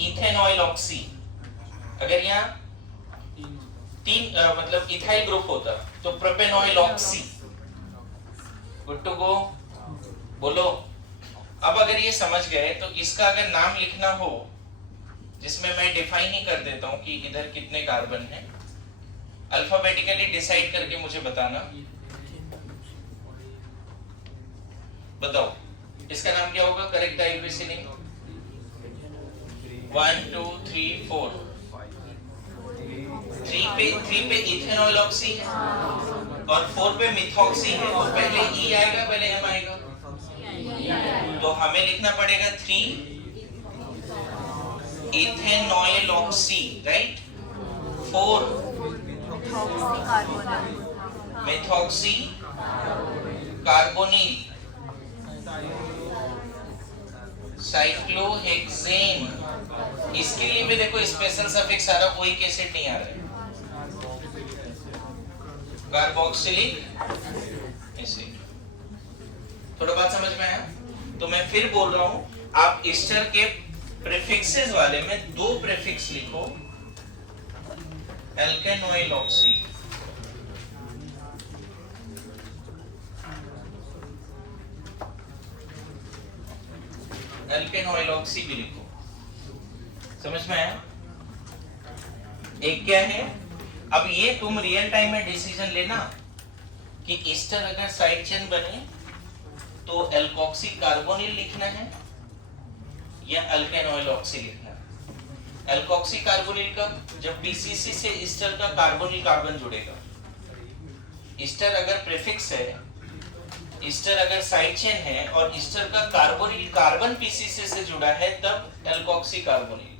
इथेनॉइलॉक्सी। अगर यहाँ तीन मतलब इथाइल ग्रुप होता तो प्रोपेनॉइलॉक्सी। गुड टू गो, बोलो। अब अगर ये समझ गए तो इसका अगर नाम लिखना हो, जिसमें मैं डिफाइन ही कर देता हूं कि इधर कितने कार्बन हैं, अल्फाबेटिकली डिसाइड करके मुझे बताना। बताओ इसका नाम क्या होगा? Correct IUPAC name 1 2 3 4। 3 पे इथेनॉइलॉक्सी है और 4 पे मिथॉक्सी है, तो पहले ई आएगा पहले एम आएगा? तो हमें लिखना पड़ेगा 3 इथेनॉइलॉक्सी, राइट? 4 methoxy carbonyl cyclohexane. इसके लिए भी देखो स्पेशल सफिक्स आ रहा, कोई एसिड नहीं आ रहा है, कार्बोक्सिलिक एसिड। थोड़ा बात समझ में आया? तो मैं फिर बोल रहा हूं, आप ईस्टर के प्रीफिक्सेस वाले में दो प्रीफिक्स लिखो, अल्केनॉइलॉक्सी अल्केनॉइलॉक्सी भी लिखो। समझ में आया? एक क्या है, अब ये तुम रियल टाइम में डिसीजन लेना कि ईस्टर अगर साइड चेन बने तो एल्कोक्सी कार्बोनिल लिखना है या अल्केनॉइलॉक्सी लिखना है। एल्कोक्सी कार्बोनिल का जब पीसीसी से ईस्टर का कार्बोनिल कार्बन जुड़ेगा, ईस्टर अगर प्रीफिक्स है, ईस्टर अगर साइड चेन है और ईस्टर का कार्बोनिल कार्बन पीसीसी से जुड़ा है, तब एल्कोक्सी कार्बोनिल।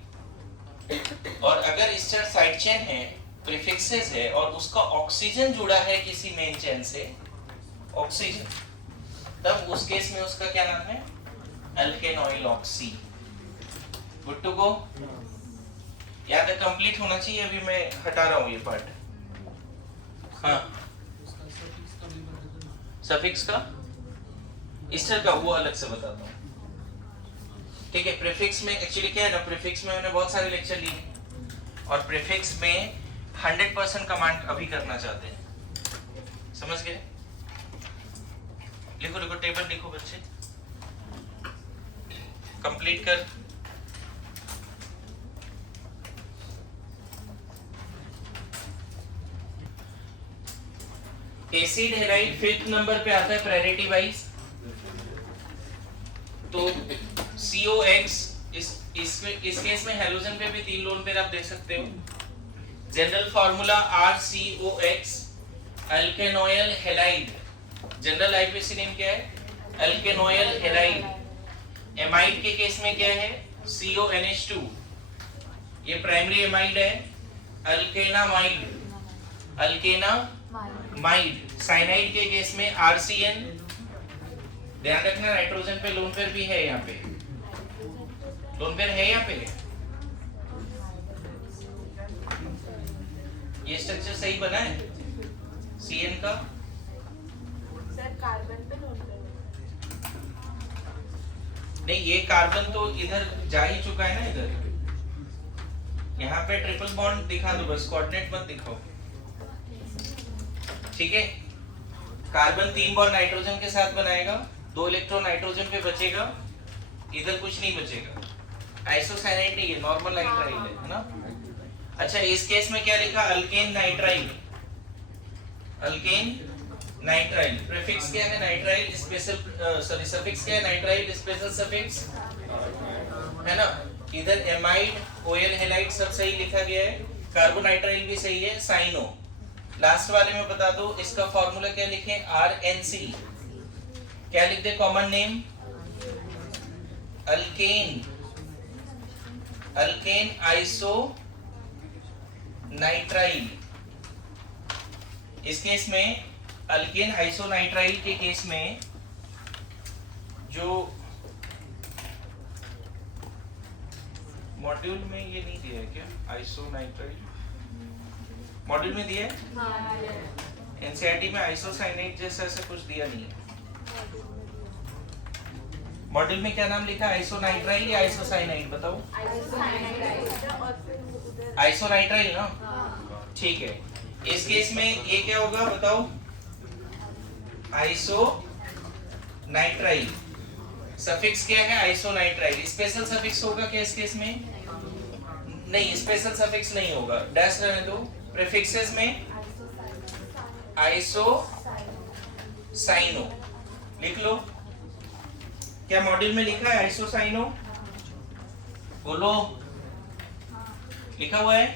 और अगर ईस्टर साइड चेन है, प्रीफिक्सेस है और उसका ऑक्सीजन जुड़ा है किसी मेन चेन से, ऑक्सीजन, तब उस केस में उसका क्या नाम है? अल्केनॉइलॉक्सी। Good to go? याद है, कंप्लीट होना चाहिए। अभी मैं हटा रहा हूं ये पार्ट। हाँ, सफिक्स का, ईस्टर का वो अलग से बताता हूँ, ठीक है? प्रीफिक्स में एक्चुअली क्या है ना, प्रीफिक्स में मैंने बहुत सारे लेक्चर लिए और प्रीफिक्स में 100% कमांड अभी करना चाहते हैं। समझ गए? लिखो लिखो, टेबल लिखो बच्चे, कंप्लीट कर। एसिड हैलाइड 5th नंबर पे आता है प्रायोरिटी वाइज। तो COX, इस केस में हेलोजन पे भी 3 लोन पेयर आप देख सकते हो। General formula RCOX, alkanoyl halide. General IUPAC name क्या है? Alkanoyl halide. एमाइड के केस में क्या है? CONH2, ये प्राइमरी एमाइड है। Alkanamide, alkanamide. साइनाइड के केस में RCN। ध्यान रखना, नाइट्रोजन पे लोन पेयर भी है, यहाँ पे लोन पेयर है यहाँ पे। ये स्ट्रक्चर सही बना है CN का? सर कार्बन पे लोन पेयर नहीं, ये कार्बन तो इधर जा ही चुका है ना, इधर। यहाँ पे ट्रिपल बॉन्ड दिखा दो बस, कोऑर्डिनेट मत दिखाओ, ठीक है? कार्बन 3 बॉन्ड नाइट्रोजन के साथ बनाएगा, 2 इलेक्ट्रॉन नाइट्रोजन पे बचेगा, इधर कुछ नहीं बचेगा। आइसोसाइनाइड नहीं है, नॉर्मल नाइट्राइल है ना? अच्छा, इस केस में क्या लिखा? Alkane nitrile, alkane nitrile. Prefix क्या है? नाइट्राइल स्पेशल सॉरी सफिक्स क्या है? नाइट्राइल स्पेशल सफिक्स है ना। इधर एमाइड, ओएल हैलाइड सब सही लिखा गया है, कार्बोनाइट्राइल भी सही है, साइनो। लास्ट वाले में बता दो इसका फॉर्मूला क्या लिखें? आरएनसी। क्या लिख दे common name? Alkane. Alkane iso nitrile. इस केस में अल्केन आइसोनाइट्राइल के केस में जो मॉड्यूल में ये नहीं दिया है क्या? आइसोनाइट्राइल मॉड्यूल में दिया है? एनसीईआरटी में आइसोसाइनेट जैसा ऐसा कुछ दिया नहीं है। मॉड्यूल में क्या नाम लिखा? आइसोनाइट्राइल या आइसोसाइनाइड? बताओ। आइसोनाइट्राइल ना, ठीक है। इस केस में ये क्या होगा बताओ? आइसोनाइट्राइल। सफिक्स क्या है? आइसोनाइट्राइल। स्पेशल सफिक्स होगा क्या इस केस में? नहीं, स्पेशल सफिक्स नहीं होगा, डैश रहने दो। प्रीफिक्सेस में आइसो साइनो लिख लो। क्या मॉड्यूल में लिखा है आइसोसाइनो? बोलो, लिखा हुआ है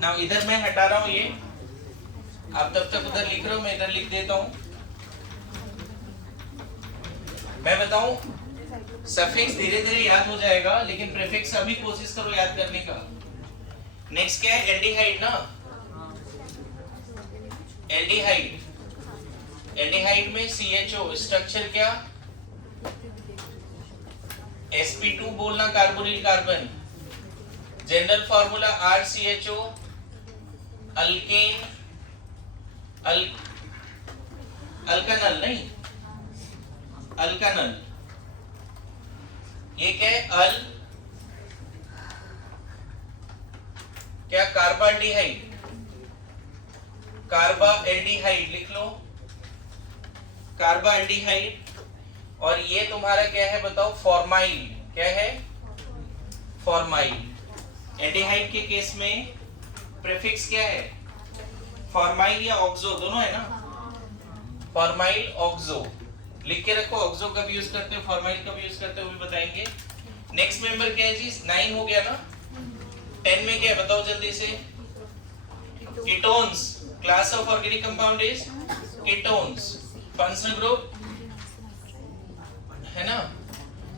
ना? इधर मैं हटा रहा हूं ये, आप तब तक उधर लिख रहे हो, मैं इधर लिख देता हूं। मैं बताऊं, सफिक्स धीरे धीरे याद हो जाएगा, लेकिन प्रीफिक्स अभी कोशिश करो याद करने का। नेक्स्ट क्या है? एल्डिहाइड ना। एल्डिहाइड, एल्डिहाइड में CHO स्ट्रक्चर क्या? sp2 बोलना, carbonyl carbon. General formula RCHO, alkane alkanal नहीं, अल्कानल। ये क्या है? क्या? कार्बाल्डिहाइड, कार्बाल्डिहाइड लिख लो, कार्बाल्डिहाइड। और ये तुम्हारा क्या है बताओ? फॉर्माइल। क्या है? फॉर्माइल। एल्डिहाइड के केस में प्रीफिक्स क्या है? फॉर्माइल या ऑक्सो, दोनों है ना। फॉर्माइल ऑक्सो लिख के रखो। ऑक्सो कब यूज करते हो, फॉर्माइल कब यूज करते हो, वो भी बताएंगे। नेक्स्ट मेंबर क्या है जी? 9 हो गया ना। 10 में क्या है बताओ जल्दी से? Ketones. Class of organic compound is ketones. Functional group है ना,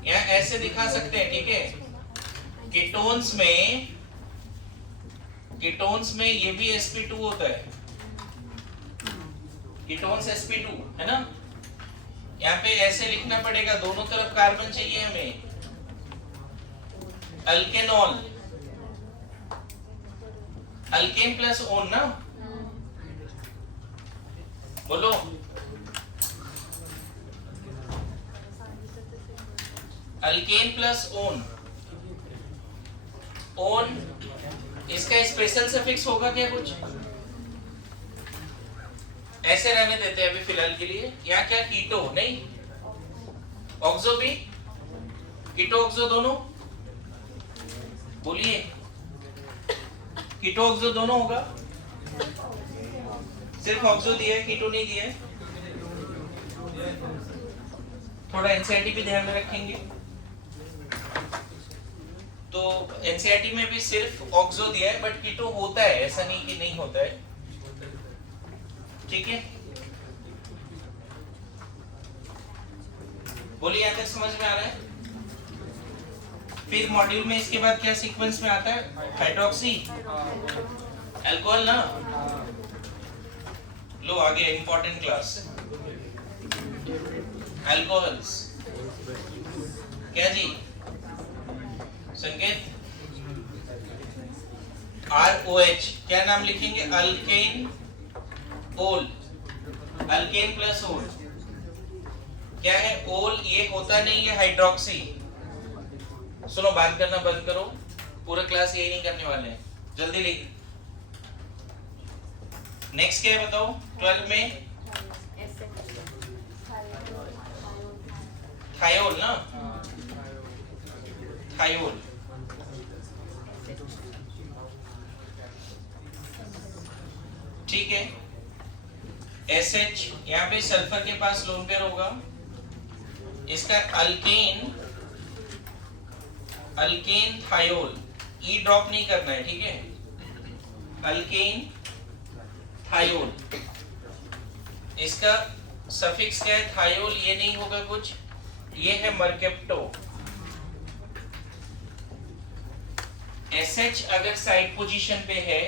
यहाँ ऐसे दिखा सकते हैं, ठीक है। कीटोन्स में ये भी sp2 होता है। कीटोन्स sp2 है ना। यहाँ पे ऐसे लिखना पड़ेगा, दोनों तरफ कार्बन चाहिए हमें। अल्केनॉल, अल्केन प्लस ओन ना, बोलो। Alkane plus own. ओन इसका स्पेशल सफिक्स होगा क्या कुछ? ऐसे रहने देते हैं अभी फिलहाल के लिए। यहाँ क्या? कीटो नहीं, ऑक्सो भी, कीटो ऑक्सो दोनों, बोलिए। कीटो ऑक्सो दोनों होगा, सिर्फ ऑक्सो दिया है, कीटो नहीं दिया है। थोड़ा एनसीईआरटी भी ध्यान में रखेंगे। तो एनसीईआरटी में भी सिर्फ ऑक्सो दिया है, बट कीटो होता है, ऐसा नहीं कि नहीं होता है, ठीक है। बोलिए, यहाँ तक समझ में आ रहा है? फिर मॉड्यूल में इसके बाद क्या सीक्वेंस में आता है? हाइड्रोक्सी अल्कोहल ना। लो आगे इंपॉर्टेंट क्लास, अल्कोहल्स। क्या जी? संकेत ROH। क्या नाम लिखेंगे? अल्केन ओल, अल्केन प्लस ओल। क्या है? ओल ये होता नहीं है हाइड्रोक्सी। सुनो, बात करना बंद करो, पूरा क्लास यही नहीं करने वाले हैं, जल्दी लिख। नेक्स्ट क्या है बताओ? 12 में थायोल ना, थायोल। यहाँ पे सल्फर के पास लोन पेयर होगा, इसका अल्केन थायोल, ई ड्रॉप नहीं करना है, ठीक है, अल्केन थायोल, इसका सफिक्स क्या है, थायोल, ये नहीं होगा कुछ, ये है मर्केप्टो। SH अगर साइड पोजीशन पे है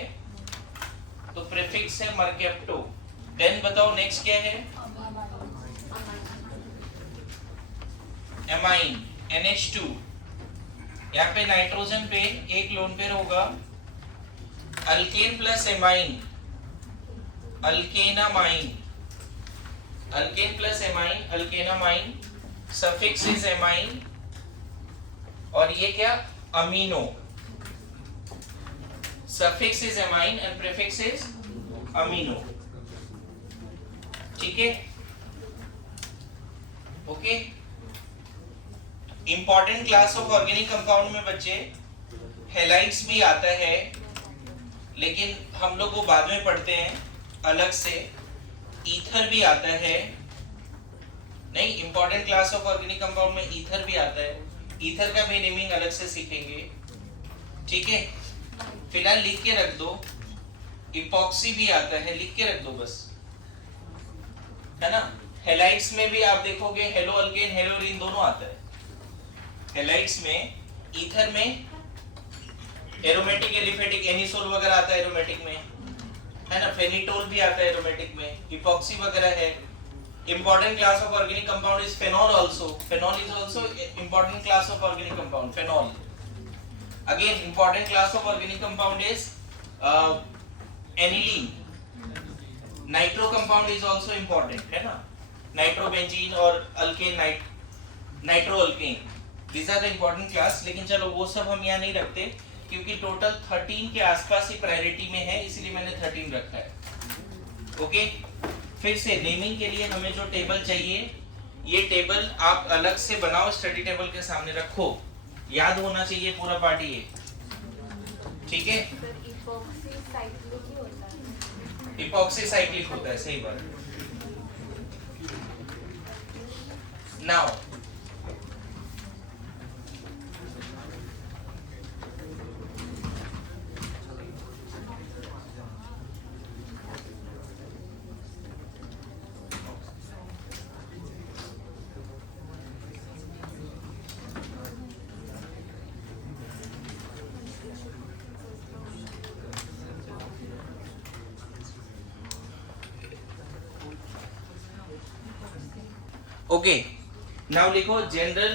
तो प्रीफिक्स है मर्केप्टो। देन बताओ नेक्स्ट क्या है, एमाइन, NH2, यहाँ पे नाइट्रोजन पे एक लोन पेयर होगा, alkane plus amine, alkanamine, alkane plus amine, alkanamine, suffix is amine, और ये क्या, amino, suffix is amine and prefix is amino, ठीक है, okay. Important class of organic compound में बच्चे हेलाइड्स भी आता है, लेकिन हम लोग वो बाद में पढ़ते हैं अलग से। ईथर भी आता है, नहीं, important class of organic compound में ईथर भी आता है, ईथर का भी नेमिंग अलग से सीखेंगे, ठीक है। फिलहाल लिख के रख दो, इपॉक्सी भी आता है, लिख के रख दो बस, है ना। हेलाइड्स में भी आप देखोगे हेलो अल्केन हेलोरीन दोनों आता है। हेलाइड्स में, ईथर में एरोमेटिक एलिफेटिक एनिसोल वगैरह आता है एरोमेटिक में, है ना, फेनिटोल भी आता है एरोमेटिक में, इपॉक्सी वगैरह है। Important class of organic compound is phenol also, phenol is also important class of organic compound, phenol. Again, important class of organic compound is aniline. Nitro compound is also important, है ना, nitrobenzene और alkane, nitroalkane. These are the important class. लेकिन चलो वो सब हम यहाँ नहीं रखते, क्योंकि टोटल 13 के आसपास ही प्रायोरिटी में है, इसलिए मैंने 13 रखा है, ओके। फिर से नेमिंग के लिए हमें जो टेबल चाहिए, ये टेबल आप अलग से बनाओ, स्टडी टेबल के सामने रखो, याद होना चाहिए पूरा पार्ट ये, ठीक है। इपॉक्सी साइक्लिक होता है, सही बात। नाउ ओके, नाउ लिखो जनरल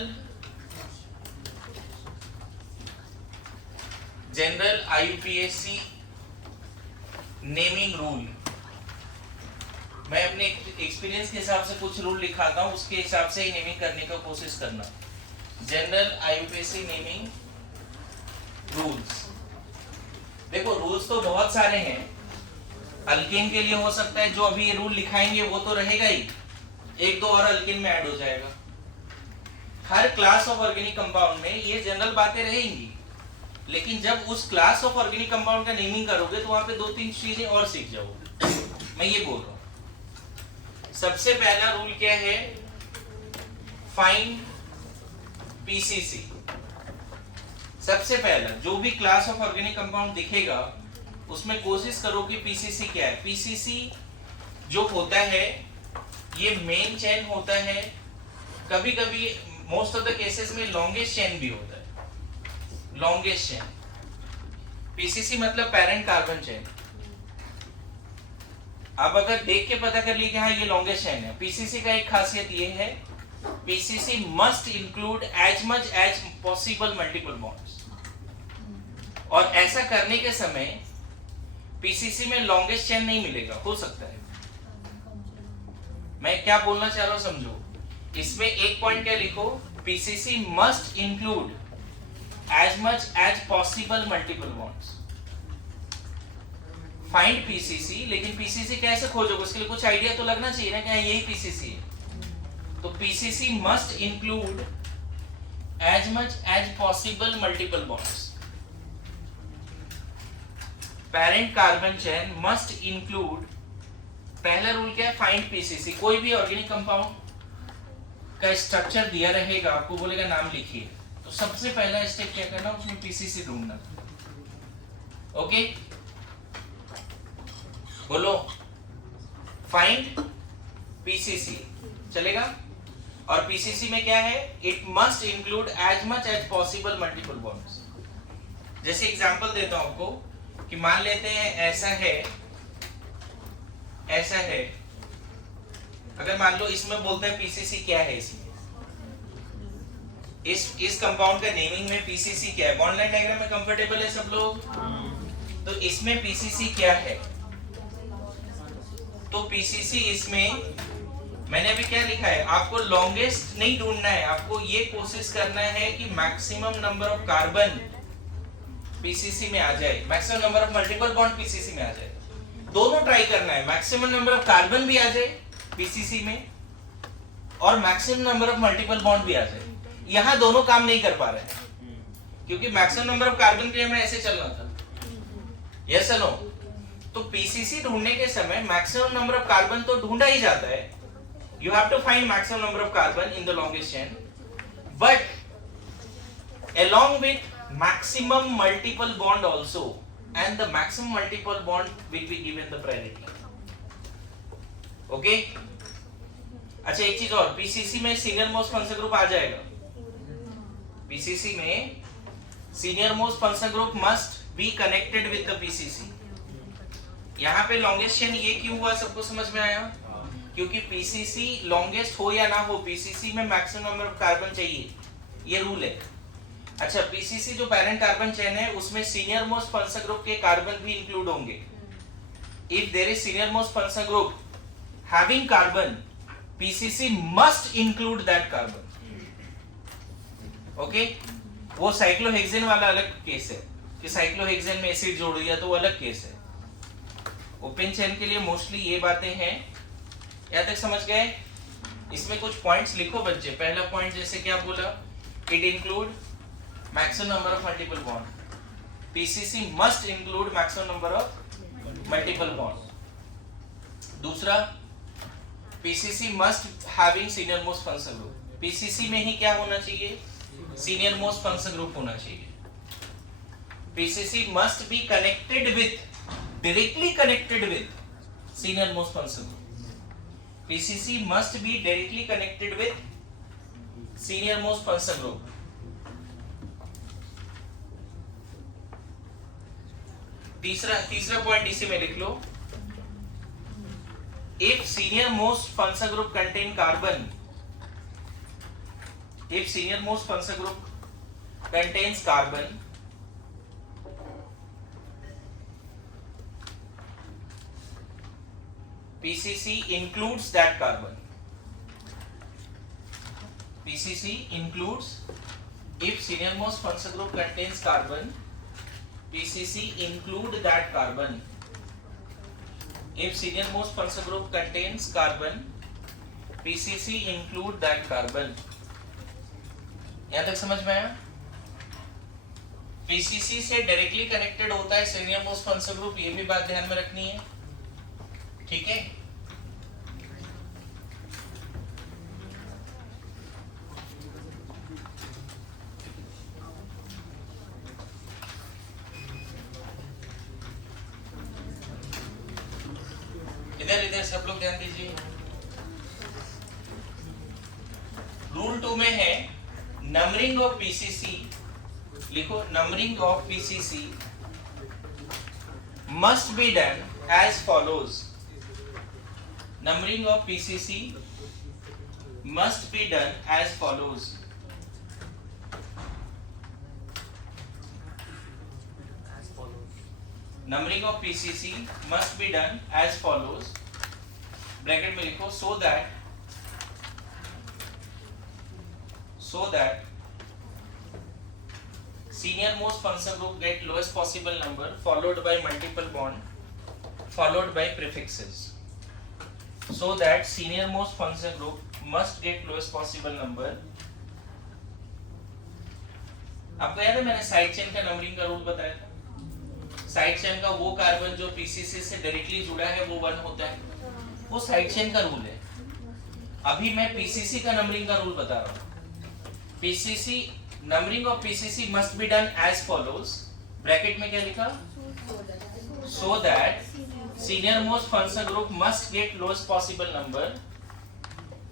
IUPAC नेमिंग रूल। मैं अपने एक्सपीरियंस के हिसाब से कुछ रूल लिखाता हूँ, उसके हिसाब से ही नेमिंग करने का कोशिश करना। जनरल IUPAC नेमिंग रूल्स, देखो रूल्स तो बहुत सारे हैं। अल्केन के लिए हो सकता है जो अभी ये रूल लिखाएंगे वो तो रहेगा ही, एक दो और अल्केन में ऐड हो जाएगा। हर क्लास ऑफ ऑर्गेनिक कंपाउंड में ये जनरल बातें रहेंगी, लेकिन जब उस क्लास ऑफ ऑर्गेनिक कंपाउंड का नेमिंग करोगे तो वहां पे 2-3 चीजें और सीख जाओगे। मैं ये बोल रहा हूं, सबसे पहला रूल क्या है, फाइंड PCC। सबसे पहला जो भी क्लास ऑफ ऑर्गेनिक कंपाउंड दिखेगा उसमें कोशिश करो कि PCC क्या है। PCC जो होता है ये मेन चेन होता है, कभी कभी मोस्ट ऑफ द केसेस में लॉन्गेस्ट चेन भी होता है, लॉन्गेस्ट चेन। PCC मतलब पेरेंट कार्बन चेन। अब अगर देख के पता कर ली कि हाँ ये लॉन्गेस्ट चेन है। PCC का एक खासियत ये है, PCC must include as much as possible multiple bonds, और ऐसा करने के समय PCC में लॉन्गेस्ट चेन नहीं मिलेगा, हो सकता है। मैं क्या बोलना चाह रहा हूं समझो। इसमें एक पॉइंट क्या लिखो, PCC must include as much as possible multiple bonds. Find PCC, लेकिन PCC कैसे खोजोगे, उसके लिए कुछ आइडिया तो लगना चाहिए ना कि यही PCC है। तो PCC must include as much as possible multiple bonds. Parent carbon chain must include पहला रूल क्या है, फाइंड पीसीसी। कोई भी ऑर्गेनिक कंपाउंड का स्ट्रक्चर दिया रहेगा, आपको बोलेगा नाम लिखिए, तो सबसे पहला स्टेप क्या करना, उसमें पीसीसी ढूंढना। ओके, बोलो फाइंड पीसीसी, चलेगा। और पीसीसी में क्या है, it must include as much as possible multiple bonds. जैसे एग्जांपल देता हूं आपको कि मान लेते हैं ऐसा है, ऐसा है, अगर मान लो इसमें बोलते हैं पीसीसी क्या है, इसमें इस कंपाउंड का नेमिंग में पीसीसी क्या है, बॉन्ड लाइन डायग्राम में कंफर्टेबल है सब लोग? तो इसमें पीसीसी क्या है, तो पीसीसी इसमें मैंने अभी क्या लिखा है, आपको लॉन्गेस्ट नहीं ढूंढना है, आपको ये कोशिश करना है कि maximum number of carbon PCC में आ जाए, maximum number of multiple bond PCC में आ जाए। दोनों ट्राई करना है, मैक्सिमम नंबर ऑफ कार्बन भी आ जाए पीसीसी में और maximum number of multiple bond भी आ जाए। यहां दोनों काम नहीं कर पा रहे हैं क्योंकि मैक्सिमम नंबर ऑफ कार्बन के लिए हमें ऐसे चलना था, यस नो। तो पीसीसी ढूंढने के समय मैक्सिमम नंबर ऑफ कार्बन तो ढूंढा ही जाता है, you have to find maximum number of carbon in the longest chain, but along with maximum multiple bond also, and the maximum multiple bond will be given the priority. Okay? अच्छा, एक चीज और, पीसीसी में सीनियर मोस्ट फंक्शन ग्रुप आ जाएगा। पीसीसी में senior most function group must be connected with the PCC. यहाँ पे लॉन्गेस्ट चेन ये क्यों हुआ, सबको समझ में आया? क्योंकि पीसीसी लॉन्गेस्ट हो या ना हो, पीसीसी में मैक्सिमम नंबर ऑफ कार्बन चाहिए, ये रूल है। अच्छा, पीसीसी जो पैरेंट कार्बन चेन है उसमें सीनियर मोस्ट फंक्शन ग्रुप के कार्बन भी इंक्लूड होंगे। If there is senior most function group having carbon, PCC must include that carbon. Okay, वो साइक्लोहेक्सेन वाला अलग केस है कि साइक्लोहेक्सेन में एसिड जोड़ दिया तो वो अलग केस है। ओपन चेन के लिए मोस्टली ये बातें हैं, यहाँ तक समझ गए? इसमें कुछ पॉइंट्स लिखो बच्चे। पहला पॉइंट जैसे क्या बोला, it include maximum number of multiple bond, PCC must include maximum number of multiple bond. दूसरा, PCC must having senior most function group, PCC में ही क्या होना चाहिए, सीनियर मोस्ट फंक्शन ग्रुप होना चाहिए। PCC must be connected with, directly connected with senior most function group. PCC must be directly connected with senior most function group. तीसरा पॉइंट इसी में लिख लो, if senior most function group contain carbon, if senior most function group contains carbon, PCC includes that carbon. PCC includes, if senior most function group contains carbon, PCC include that carbon. If senior most function group contains carbon, PCC include that carbon. यहाँ तक समझ में आया? PCC से डायरेक्टली कनेक्टेड होता है सीनियर मोस्ट फंक्शन ग्रुप, ये भी बात ध्यान में रखनी है, ठीक है? इधर सब लोग ध्यान दीजिए। रूल 2 में है नंबरिंग ऑफ पीसीसी, लिखो numbering of PCC must be done as follows. Numbering of PCC must be done as follows. Numbering of PCC must be done as follows. Bracket में लिखो so that senior most function group get lowest possible number followed by multiple bond followed by prefixes. So that senior most function group must get lowest possible number. आपको याद है मैंने साइड चेन का नंबरिंग का रूल बताया था? साइड चेन का वो कार्बन जो पीसीसी से डायरेक्टली जुड़ा है वो 1 होता है, वो साइड चेन का रूल है। अभी मैं पीसीसी का नंबरिंग का रूल बता रहा हूँ। PCC numbering of PCC must be done as follows, bracket में क्या लिखा, so that senior most functional group must get lowest possible number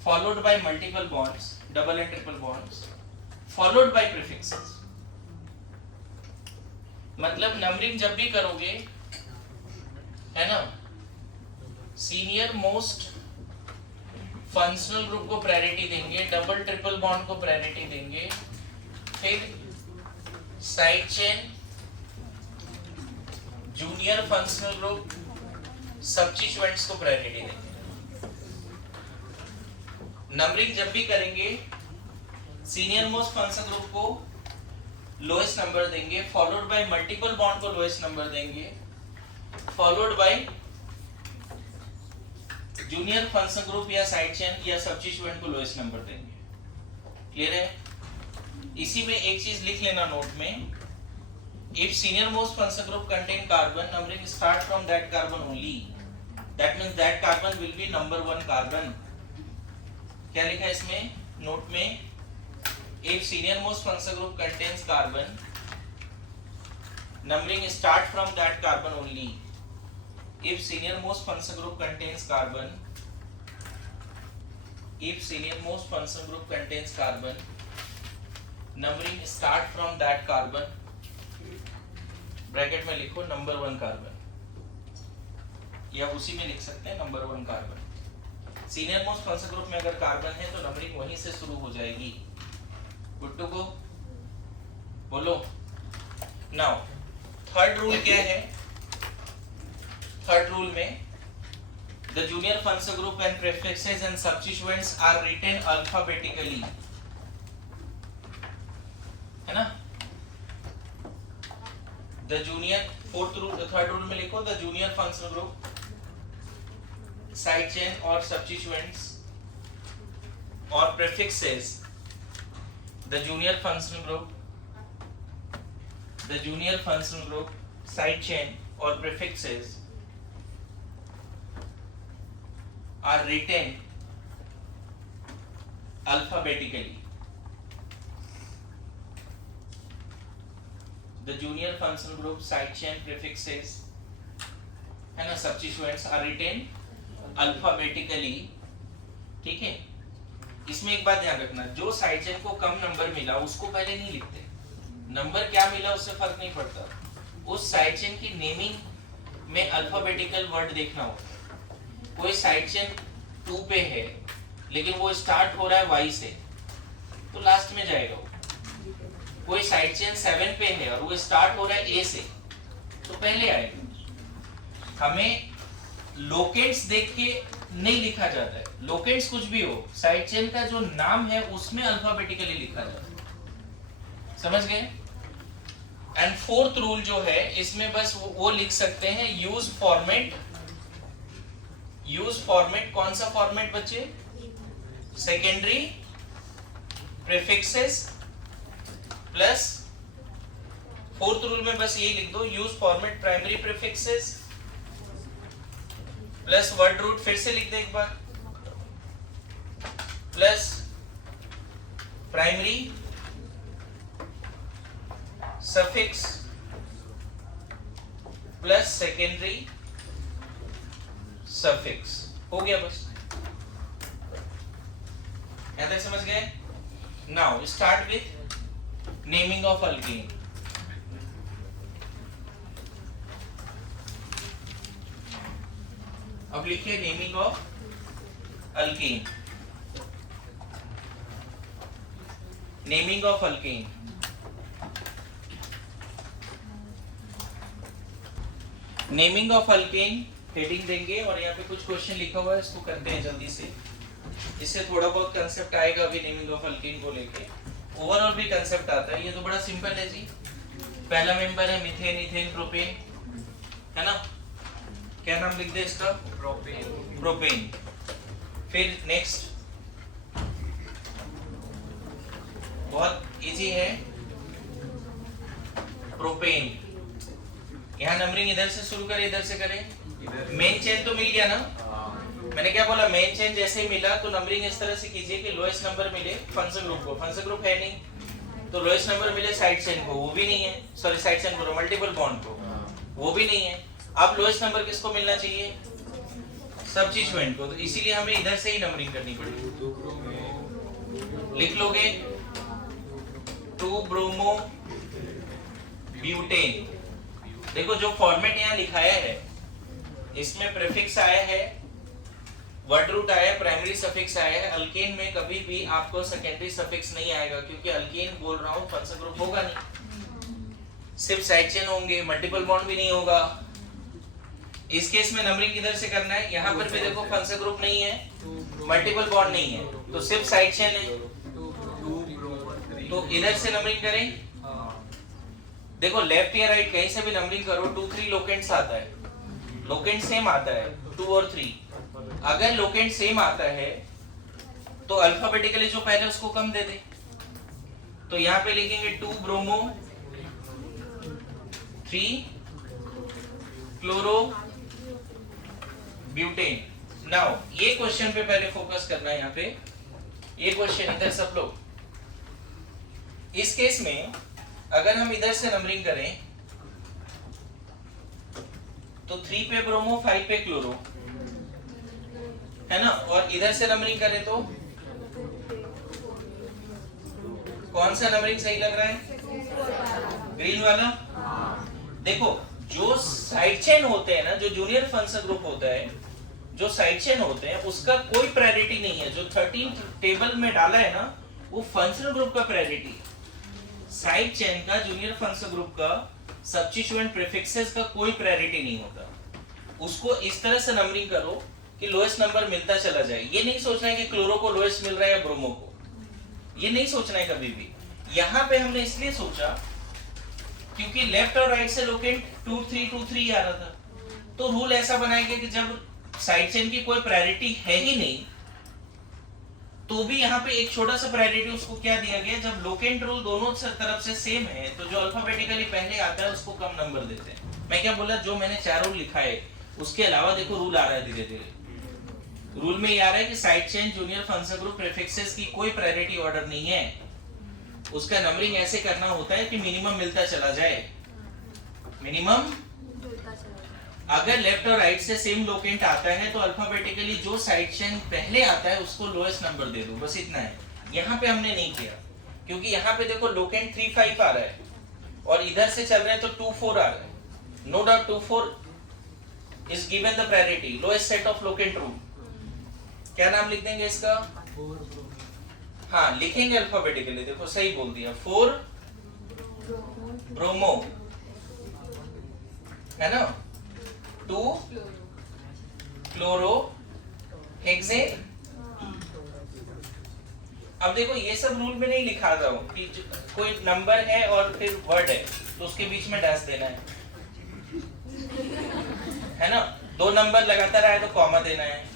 followed by multiple bonds, double and triple bonds, followed by prefixes। मतलब नंबरिंग जब भी करोगे, है ना, सीनियर मोस्ट फंक्शनल ग्रुप को प्रायोरिटी देंगे, डबल ट्रिपल बॉन्ड को प्रायोरिटी देंगे, फिर side chain, junior functional group, substituents को प्रायोरिटी देंगे। नंबरिंग जब भी करेंगे सीनियर मोस्ट फंक्शनल ग्रुप को लोएस्ट नंबर देंगे, फॉलोड बाय मल्टीपल बॉन्ड को लोएस्ट नंबर देंगे, followed by junior functional group या साइड चेन या सब्स्टिट्यूएंट को लोएस्ट नंबर देंगे। क्लियर है? इसी में एक चीज लिख लेना नोट में, if senior most functional group contain carbon, numbering start from that carbon only, that means that carbon will be number 1 carbon। क्या लिखा है इसमें नोट में, if senior most functional group contains carbon, numbering start from that carbon only, if senior most functional group contains carbon, if senior most functional group contains carbon, numbering start from that carbon, bracket में लिखो नंबर 1 कार्बन, या उसी में लिख सकते हैं number 1 carbon. Senior most functional group में अगर कार्बन है तो नंबरिंग वहीं से शुरू हो जाएगी। गुड्डू को बोलो। नाउ थर्ड रूल क्या है? थर्ड रूल में the junior functional group and prefixes and substituents are written alphabetically, है ना। The junior fourth rule, third rule में लिखो the junior functional group, side chain और substituents और prefixes, the junior functional group, the junior functional group, side chain और prefixes are written alphabetically। The junior functional group, side chain, prefixes, है ना, substituents are written alphabetically। ठीक है? इसमें एक बात ध्यान रखना, जो साइड चेन को कम नंबर मिला उसको पहले नहीं लिखते, नंबर क्या मिला उससे फर्क नहीं पड़ता, उस साइड चेन की नेमिंग में अल्फाबेटिकल वर्ड देखना होगा। कोई साइड चेन 2 पे है लेकिन वो स्टार्ट हो रहा है Y से, तो लास्ट में जाएगा वो। कोई साइड चेन 7 पे है और वो स्टार्ट हो रहा है A से, तो पहले आएगा। हमें लोकेट्स देख के नहीं लिखा जाता है, लोकेट्स कुछ भी हो, साइड चेन का जो नाम है उसमें अल्फाबेटिकली लिखा जाता है। समझ गए? एंड फोर्थ रूल जो है इसमें बस वो लिख सकते हैं यूज फॉर्मेट। यूज फॉर्मेट कौन सा फॉर्मेट बच्चे? Secondary prefixes plus, fourth rule में बस ये लिख दो use format primary prefixes plus word root, फिर से लिख दे एक बार, plus primary suffix plus secondary suffix. हो गया बस, यहां तक समझ गए? Now start with naming of alkane. अब लिखिए naming of alkane. Naming of alkane, naming of alkane heading देंगे और यहाँ पे कुछ क्वेश्चन लिखा हुआ है, इसको करते हैं जल्दी से। इससे थोड़ा बहुत कंसेप्ट आएगा अभी नेमिंग ऑफ अल्केन को लेके, ओवरऑल भी कंसेप्ट आता है। ये तो बड़ा सिंपल है जी। पहला मेंबर है मीथेन, इथेन, प्रोपेन, है ना। क्या नाम लिख दे इसका? प्रोपेन। प्रोपेन। फिर नेक्स्ट बहुत इजी है, प्रोपेन। यहाँ नंबरिंग इधर से शुरू करें इधर से करें? मेन चेन तो मिल गया ना, मैंने क्या बोला, मेन चेन जैसे ही मिला तो नंबरिंग इस तरह से कीजिए कि लोएस्ट नंबर मिले फंक्शन ग्रुप को, फंक्शन ग्रुप है नहीं तो लोएस्ट नंबर मिले साइड चेन को, वो भी नहीं है, सॉरी साइड चेन को, मल्टीपल बॉन्ड को, वो भी नहीं है। अब लोएस्ट नंबर किसको मिलना चाहिए, सब्स्टिट्यूएंट को, तो इसीलिए हमें इधर से ही नंबरिंग करनी पड़ेगी। लिख लोगे 2 ब्रोमो ब्यूटेन। देखो जो फॉर्मेट यहाँ लिखाया है इसमें प्रीफिक्स आया है, वर्ड रूट आया है, प्राइमरी सफिक्स आया है। अल्केन में कभी भी आपको सेकेंडरी सफिक्स नहीं आएगा क्योंकि अल्केन बोल रहा हूँ फंक्शन ग्रुप होगा नहीं, सिर्फ साइड चेन होंगे, मल्टीपल बॉन्ड भी नहीं होगा। इस केस में नंबरिंग किधर से करना है, यहाँ पर भी देखो फंक्शन ग्रुप नहीं है, मल्टीपल बॉन्ड नहीं है, तो सिर्फ साइड चेन है, तो इधर से नंबरिंग करें। देखो लेफ्ट या राइट कहीं से भी नंबरिंग करो 2 3 लोकेंट्स आता है, लोकेंट सेम आता है 2 और 3। अगर लोकेंट सेम आता है तो अल्फाबेटिकली जो पहले उसको कम दे दे, तो यहाँ पे लिखेंगे 2 ब्रोमो 3 क्लोरो ब्यूटेन। नाउ ये क्वेश्चन पे पहले फोकस करना है, यहाँ पे ये क्वेश्चन इधर सब लोग। इस केस में अगर हम इधर से नंबरिंग करें तो 3 पे ब्रोमो 5 पे क्लोरो है ना, और इधर से नंबरिंग करें तो कौन सा नंबरिंग सही लग रहा है, ग्रीन वाला। देखो जो साइड चेन होते हैं ना, जो जूनियर फंक्शन ग्रुप होता है, जो साइड चेन होते हैं उसका कोई प्रायोरिटी नहीं है। जो 13 टेबल में डाला है ना वो फंक्शनल ग्रुप का प्रायोरिटी, साइड चेन का, जूनियर फंक्शन ग्रुप का, सब्स्टिट्यूएंट प्रीफिक्सेस का कोई प्रायोरिटी नहीं होता। उसको इस तरह से नंबरिंग करो कि लोएस्ट नंबर मिलता चला जाए। ये नहीं सोचना है कि क्लोरो को लोएस्ट मिल रहा है या ब्रोमो को, ये नहीं सोचना है कभी भी। यहाँ पे हमने इसलिए सोचा क्योंकि लेफ्ट और राइट से लोकेंट 2 3 2 3 आ रहा था, तो रूल ऐसा बनाएंगे कि जब साइड चेन की कोई प्रायोरिटी है ही नहीं तो भी यहाँ पे एक छोटा सा प्रायोरिटी उसको क्या दिया गया, जब लोकेंट रूल दोनों तरफ से सेम है तो जो अल्फाबेटिकली पहले आता है उसको कम नंबर देते हैं। मैं क्या बोला, जो मैंने 4 रूल लिखा है उसके अलावा देखो रूल आ रहा है धीरे धीरे। रूल में ये आ रहा है कि side chain junior function group prefixes की कोई प्रायोरिटी ऑर्डर नहीं है, उसका नंबरिंग ऐसे करना होता है कि मिनिमम मिलता चला जाए, मिनिमम। अगर लेफ्ट और राइट से सेम लोकेंट आता है तो अल्फाबेटिकली जो साइड चेन पहले आता है उसको लोएस्ट नंबर दे दो, बस इतना है। यहाँ पे हमने नहीं किया क्योंकि यहाँ पे देखो लोकेंट 3 5 आ रहा है और इधर से चल रहे हैं तो 2 4 आ रहा है। No doubt 2 4 is given the priority, lowest set of locant rule. क्या नाम लिख देंगे इसका, हाँ लिखेंगे अल्फाबेटिकली, देखो सही बोल दिया, 4 ब्रोमो है ना, 2 क्लोरो हेक्सेन। अब देखो ये सब रूल में नहीं लिखा था कि कोई नंबर है और फिर वर्ड है तो उसके बीच में डैश देना है ना, 2 नंबर लगातार आए तो कॉमा देना है।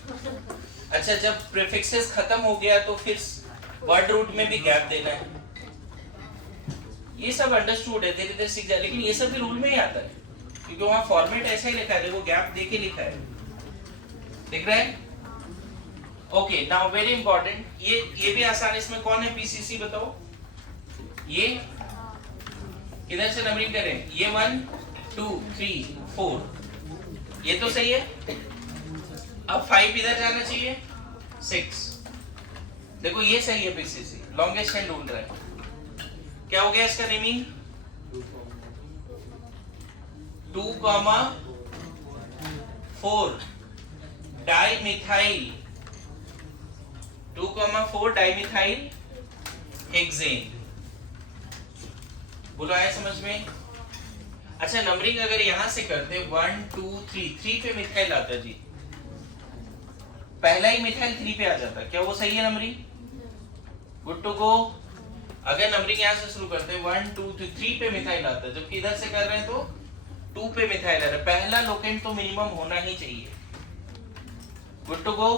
अच्छा जब प्रीफिक्सेस खत्म हो गया तो फिर वर्ड रूट में भी गैप देना है। ये सब अंडरस्टूड है, धीरे धीरे सीख जाए, लेकिन ये सब भी रूल में ही आता है क्योंकि वहां फॉर्मेट ऐसा ही लिखा है, देखो गैप देके लिखा है, दिख रहा है। ओके नाउ वेरी इंपॉर्टेंट, ये भी आसान है। इसमें कौन है पीसीसी बताओ, ये किधर से नंबरिंग करें, ये 1 2 3 4, ये तो सही है। अब 5 इधर जाना चाहिए, 6, देखो ये सही है, पीसीसी लॉन्गेस्ट हैंड ढूंढ रहा है। क्या हो गया इसका नेमिंग, 2, 4 डाइमिथाइल, 2, 4 डाइमिथाइल हेक्सेन। बोलो आया समझ में। अच्छा नंबरिंग अगर यहां से करते 1 2 3 पे मिथाइल आता जी, पहला ही मिथाइल 3 पे आ जाता, क्या वो सही है नंबरिंग, गुड टू गो। अगर नंबरिंग यहां से शुरू करते 1 2 3 पे मिथाइल आता है, जबकि इधर से कर रहे हैं तो 2 पे मिथाइल आ रहा है, पहला लोकेंट तो मिनिमम होना ही चाहिए, गुड टू गो।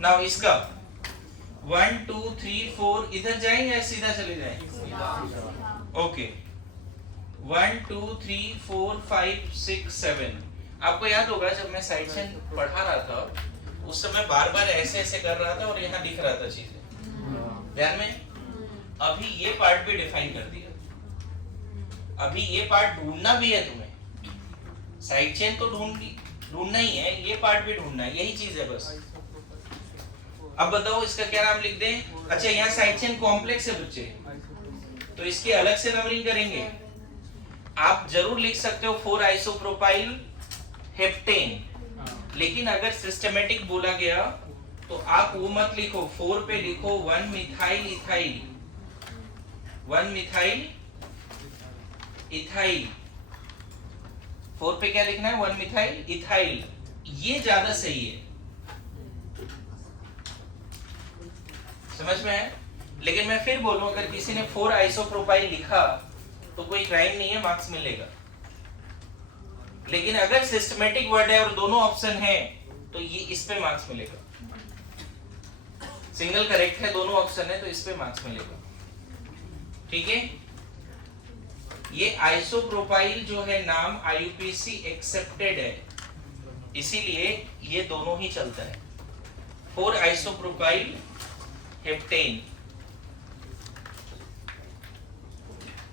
नाउ इसका 1 2 3 4 इधर जाएं या सीधा चले जाएं, ओके 1 2 3 4 5 6 7। आपको याद होगा जब मैं साइड चेन पढ़ा रहा था उस समय बार बार ऐसे ऐसे कर रहा था और यहाँ दिख रहा था चीजें ध्यान में। अभी ये पार्ट भी डिफाइन कर दिया, अभी ये पार्ट ढूंढना भी है तुम्हें, साइड चेन तो ढूंढना ही है, ये पार्ट भी ढूंढना है, यही चीज है बस। अब बताओ इसका क्या नाम लिख दें? अच्छा यहाँ साइड चेन कॉम्प्लेक्स है बच्चे, तो इसकी अलग से नंबरिंग करेंगे। आप जरूर लिख सकते हो 4 आइसोप्रोपाइल हेप्टेन, लेकिन अगर सिस्टमेटिक बोला गया तो आप वो मत लिखो, 4 पे लिखो 1 मिथाइल इथाइल, 1 मिथाइल इथाइल। 4 पे क्या लिखना है? 1 मिथाइल इथाइल, ये ज्यादा सही है, समझ में है? लेकिन मैं फिर बोलूं, अगर किसी ने 4 आइसोप्रोपाइल लिखा तो कोई क्राइम नहीं है, मार्क्स मिलेगा। लेकिन अगर सिस्टमेटिक वर्ड है और दोनों ऑप्शन है तो ये इस पे मार्क्स मिलेगा। सिंगल करेक्ट है, दोनों ऑप्शन है, तो इस पे मार्क्स मिलेगा। ठीक है, ये आइसोप्रोपाइल जो है नाम IUPAC एक्सेप्टेड है, इसीलिए ये दोनों ही चलता है। 4 आइसोप्रोपाइल हेप्टेन,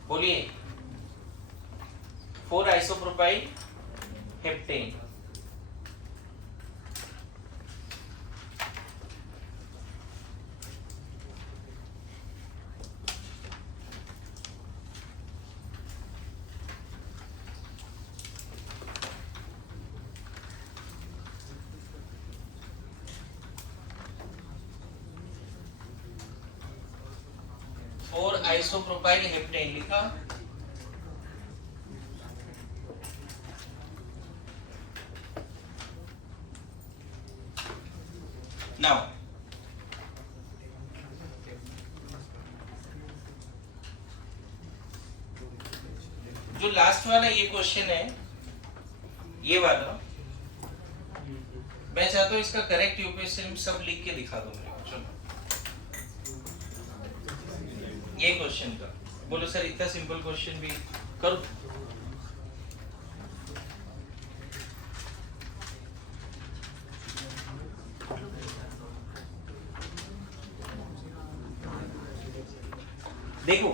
बोलिए 4 आइसोप्रोपाइल हेप्टेन। और आइसोप्रोपाइल हेप्टेन लिखा। नाउ जो लास्ट वाला ये क्वेश्चन है, ये वाला मैं चाहता हूं इसका करेक्ट यूपीएससी सब लिख के दिखा दो मेरे को। चलो ये क्वेश्चन का बोलो सर, इतना सिंपल क्वेश्चन भी करो। देखो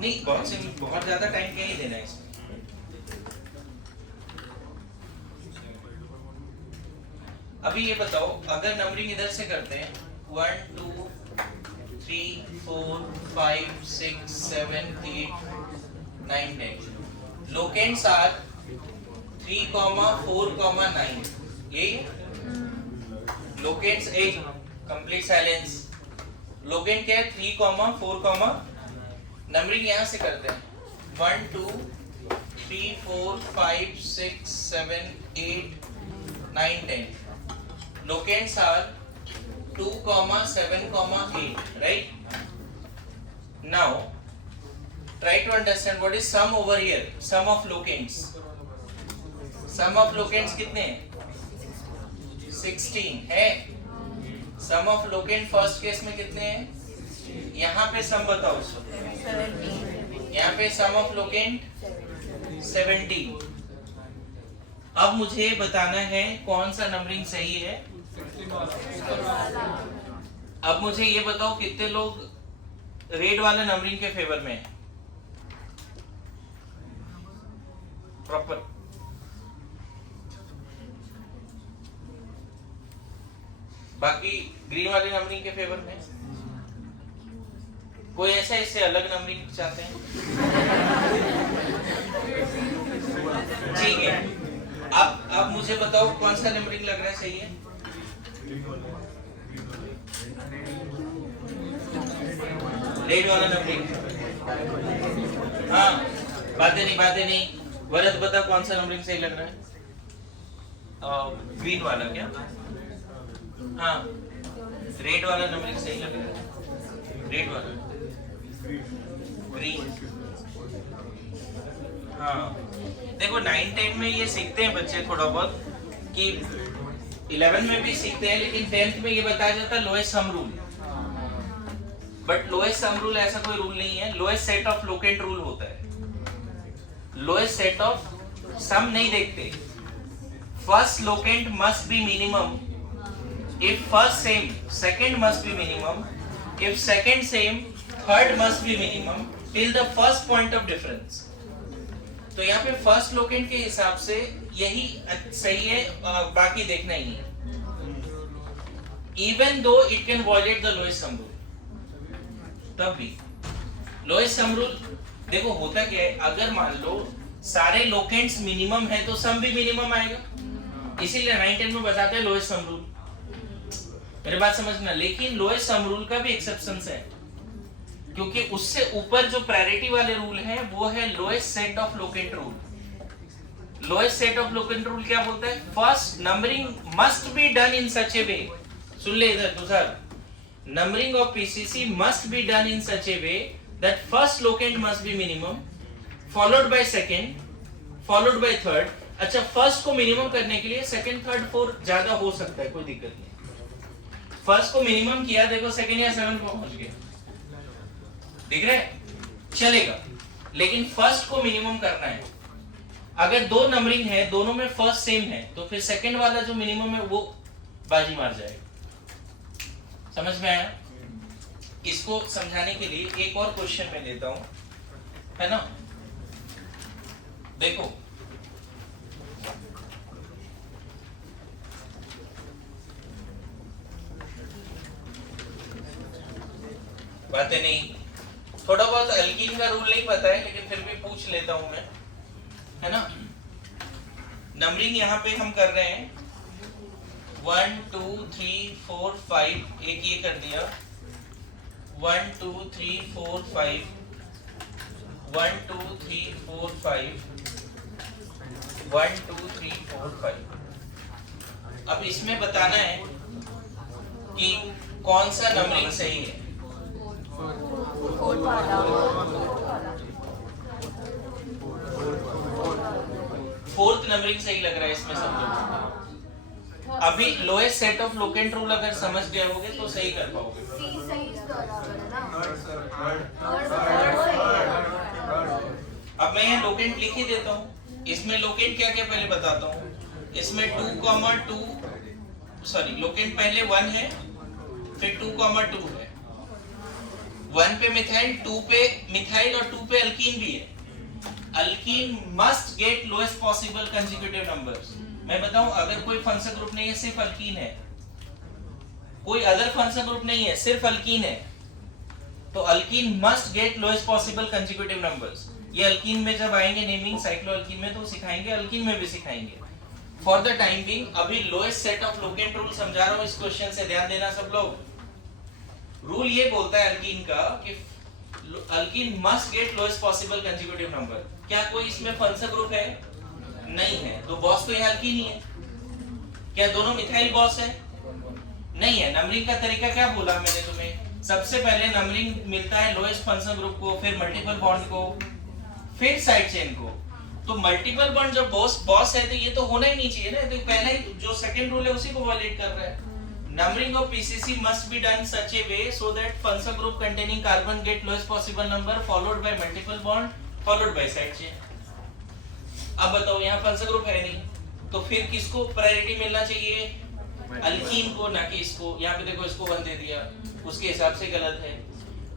नहीं, बहुत ज्यादा टाइम क्या ही देना है इसमें। अभी ये बताओ, अगर नंबरिंग इधर से करते हैं 1 2 3 4 5 6 7 8 9 10, लोकेंट्स आर 3, 4, 9, यही लोकेंट्स। एक कंप्लीट साइलेंस, लोकेंट क्या है? 3, 4, नंबरिंग यहां से करते हैं 1 2 3 4 5 6 7 8 9 10, locants are 2, 7, 8, right? Now try to understand what is sum over here, sum of locants। sum of locants कितने हैं? 16 है। sum of locant first case में कितने हैं? यहाँ पे सम बताओ, यहाँ पे sum of locant 17। अब मुझे बताना है कौन सा नंबरिंग सही है। अब मुझे ये बताओ कितने लोग रेड वाले नंबरिंग के फेवर में है? प्रॉपर बाकी ग्रीन वाले नंबरिंग के फेवर में? कोई ऐसा इससे अलग नंबरिंग चाहते हैं? ठीक है, अब मुझे बताओ कौन सा नंबरिंग लग रहा है सही है? रेड वाला नंबरिंग। हाँ, बातें नहीं। वरद बता कौन सा नंबरिंग सही लग रहा है? ग्रीन वाला क्या? हाँ, रेड वाला नंबरिंग सही लग रहा है। रेड वाला, ग्रीन। हाँ, देखो 9, 10 में ये सीखते हैं बच्चे थोड़ा बहुत, कि 11 में भी सीखते हैं, लेकिन 10th में ये बताया जाता है lowest sum rule. But lowest sum rule ऐसा कोई रूल नहीं है, lowest set of locant rule होता है। लोएस्ट सेट ऑफ सम नहीं देखते, first locant must be minimum. If first same, second must be minimum. If second same, third must be minimum till the first point of difference. तो यहाँ पे फर्स्ट लोकेंट के हिसाब से यही सही है, बाकी देखना ही है. Even though it can violate the lowest sum rule, तब भी lowest sum rule देखो होता क्या है, अगर मान लो सारे लोकेंट्स मिनिमम है तो सम भी मिनिमम आएगा, इसीलिए 9-10 में बताते हैं लोएस्ट सम रूल. मेरी बात समझना. लेकिन लोएस्ट सम रूल का भी एक्सेप्शंस है, क्योंकि उससे ऊपर जो प्रायोरिटी वाले रूल है वो है lowest set of locant rule. Lowest set of locant rule क्या बोलता है? First numbering must be done in such a way. सुन ले इधर दूसरा, numbering of PCC must be done in such a way that first locant must be minimum, followed by second, followed by third. अच्छा, फर्स्ट को मिनिमम करने के लिए सेकंड, थर्ड, फोर्थ ज्यादा हो सकता है, कोई दिक्कत नहीं. फर्स्ट को मिनिमम किया, देखो सेकंड या सेवन को पहुंच गए, दिख रहा है, चलेगा. लेकिन फर्स्ट को मिनिमम करना है. अगर दो नंबरिंग है, दोनों में फर्स्ट सेम है, तो फिर सेकंड वाला जो मिनिमम है वो बाजी मार जाएगा. समझ में आया? इसको समझाने के लिए एक और क्वेश्चन मैं देता हूं, है ना. देखो बातें नहीं, थोड़ा बहुत अल्कीन का रूल नहीं पता है, लेकिन फिर भी पूछ लेता हूं मैं, है ना. नंबरिंग यहाँ पे हम कर रहे हैं 1 2 3 4 5, एक ये कर दिया 1 2 3 4 5, 1 2 3 4 5, 1 2 3 4 5. अब इसमें बताना है कि कौन सा नंबरिंग सही है. फोर्थ नंबरिंग सही लग रहा है इसमें सब लोग. अभी lowest set of locant rule अगर समझ गए होगे तो सही कर पाओगे. अब मैं यहाँ लोकेंट लिख ही देता हूँ. इसमें लोकेंट क्या क्या पहले बताता हूँ. इसमें 2,2, सॉरी लोकेंट पहले 1 है, फिर 2,2 है. 1 पे मिथाइल, 2 पे मिथाइल और 2 पे अल्कीन भी है. Alkyne must get lowest possible consecutive numbers. मैं बताऊं, अगर कोई फंक्शन ग्रुप नहीं है, सिर्फ अल्कीन है, कोई अदर फंक्शन ग्रुप नहीं है, सिर्फ अल्कीन है, तो alkyne must get lowest possible consecutive numbers. ये अल्कीन में जब आएंगे नेमिंग साइक्लो अल्कीन में तो सिखाएंगे, अल्कीन में भी सिखाएंगे. फॉर द टाइम बीइंग अभी lowest set of locant rule समझा रहा हूं. इस क्वेश्चन से ध्यान देना सब लोग. रूल ये बोलता है अल्कीन का कि alkyne must get lowest possible consecutive number. क्या कोई इसमें फंक्शन ग्रुप है? नहीं है, तो बॉस तो यहाँ अल्कीन ही है. क्या दोनों मिथाइल बॉस है? नहीं है. नंबरिंग का तरीका क्या बोला मैंने तुम्हें? सबसे पहले नंबरिंग मिलता है लोएस्ट फंक्शन ग्रुप को, फिर मल्टीपल बॉन्ड को, फिर साइड चेन को. तो मल्टीपल बॉन्ड जब बॉस है तो ये तो होना ही नहीं चाहिए ना. तो पहले ही जो सेकंड रूल है उसी को वायलेट कर रहा है. Numbering of PCC must be done such a way so that functional group containing carbon get lowest possible number followed by multiple bond followed by side chain. अब बताओ, यहाँ functional group है नहीं, तो फिर किसको प्रायोरिटी मिलना चाहिए? अल्कीन को, ना कि इसको. यहाँ पे देखो इसको 1 दे दिया, उसके हिसाब से गलत है.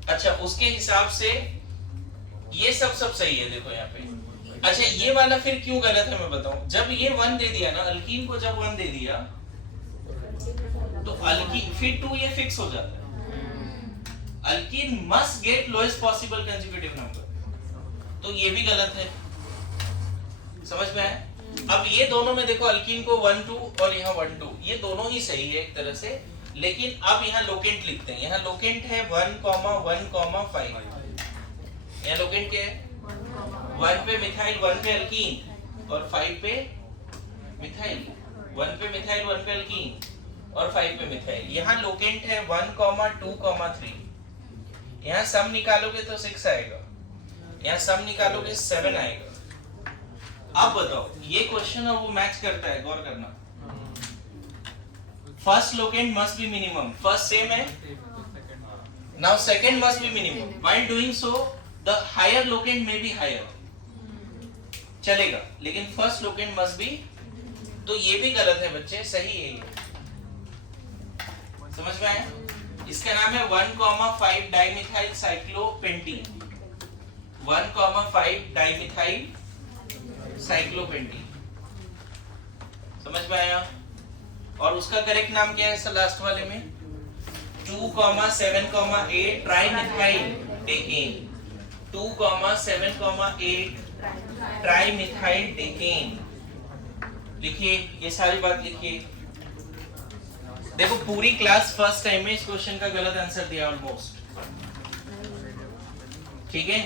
अच्छा, उसके हिसाब से ये सब सही है. देखो यहाँ पे. अच्छा, ये वाला फिर क्यों गलत है मैं बताऊं. जब ये 1 दे दिया ना, अल्कीन को जब 1 दे दिया तो अल्कीन फिर 2 ये फिक्स हो जाता है. Alkyne must get lowest possible consecutive number, तो ये भी गलत है. समझ में आया? अब ये दोनों में देखो, अल्कीन को 1 2 और यहाँ 1 2, ये दोनों ही सही है एक तरह से. लेकिन अब यहाँ लोकेंट लिखते हैं. यहाँ लोकेंट है 1,1,5. यहाँ लोकेंट क्या है? 1 पे मिथाइल, 1 पे अल्कीन और 5 पे मिथाइल. 1 पे मिथाइल, 1 पे अल्कीन और 5 पे मिथाइल. यहाँ लोकेंट है 1,2,3. यहाँ सम निकालोगे तो 6 आएगा, यहाँ सम निकालोगे 7 आएगा. अब बताओ, ये क्वेश्चन और वो मैच करता है, गौर करना. First locant must be minimum, first same है, now second must be minimum. While doing so the higher locant may be higher, चलेगा, लेकिन फर्स्ट लोकेंट मस्ट बी तो ये भी गलत है बच्चे, सही है ये। समझ में आया? इसका नाम है 1,5 डाइमिथाइल साइक्लोपेंटीन। 1,5 डाइमिथाइल साइक्लोपेंटीन। समझ में आया? और उसका करेक्ट नाम क्या है सर लास्ट वाले में? 2,7,8 ट्राइमिथाइल डेकेन। 2,7,8 trimethyl decane. लिखिए, ये सारी बात लिखिए। देखो पूरी क्लास फर्स्ट टाइम में इस क्वेश्चन का गलत आंसर दिया ऑलमोस्ट। ठीक है?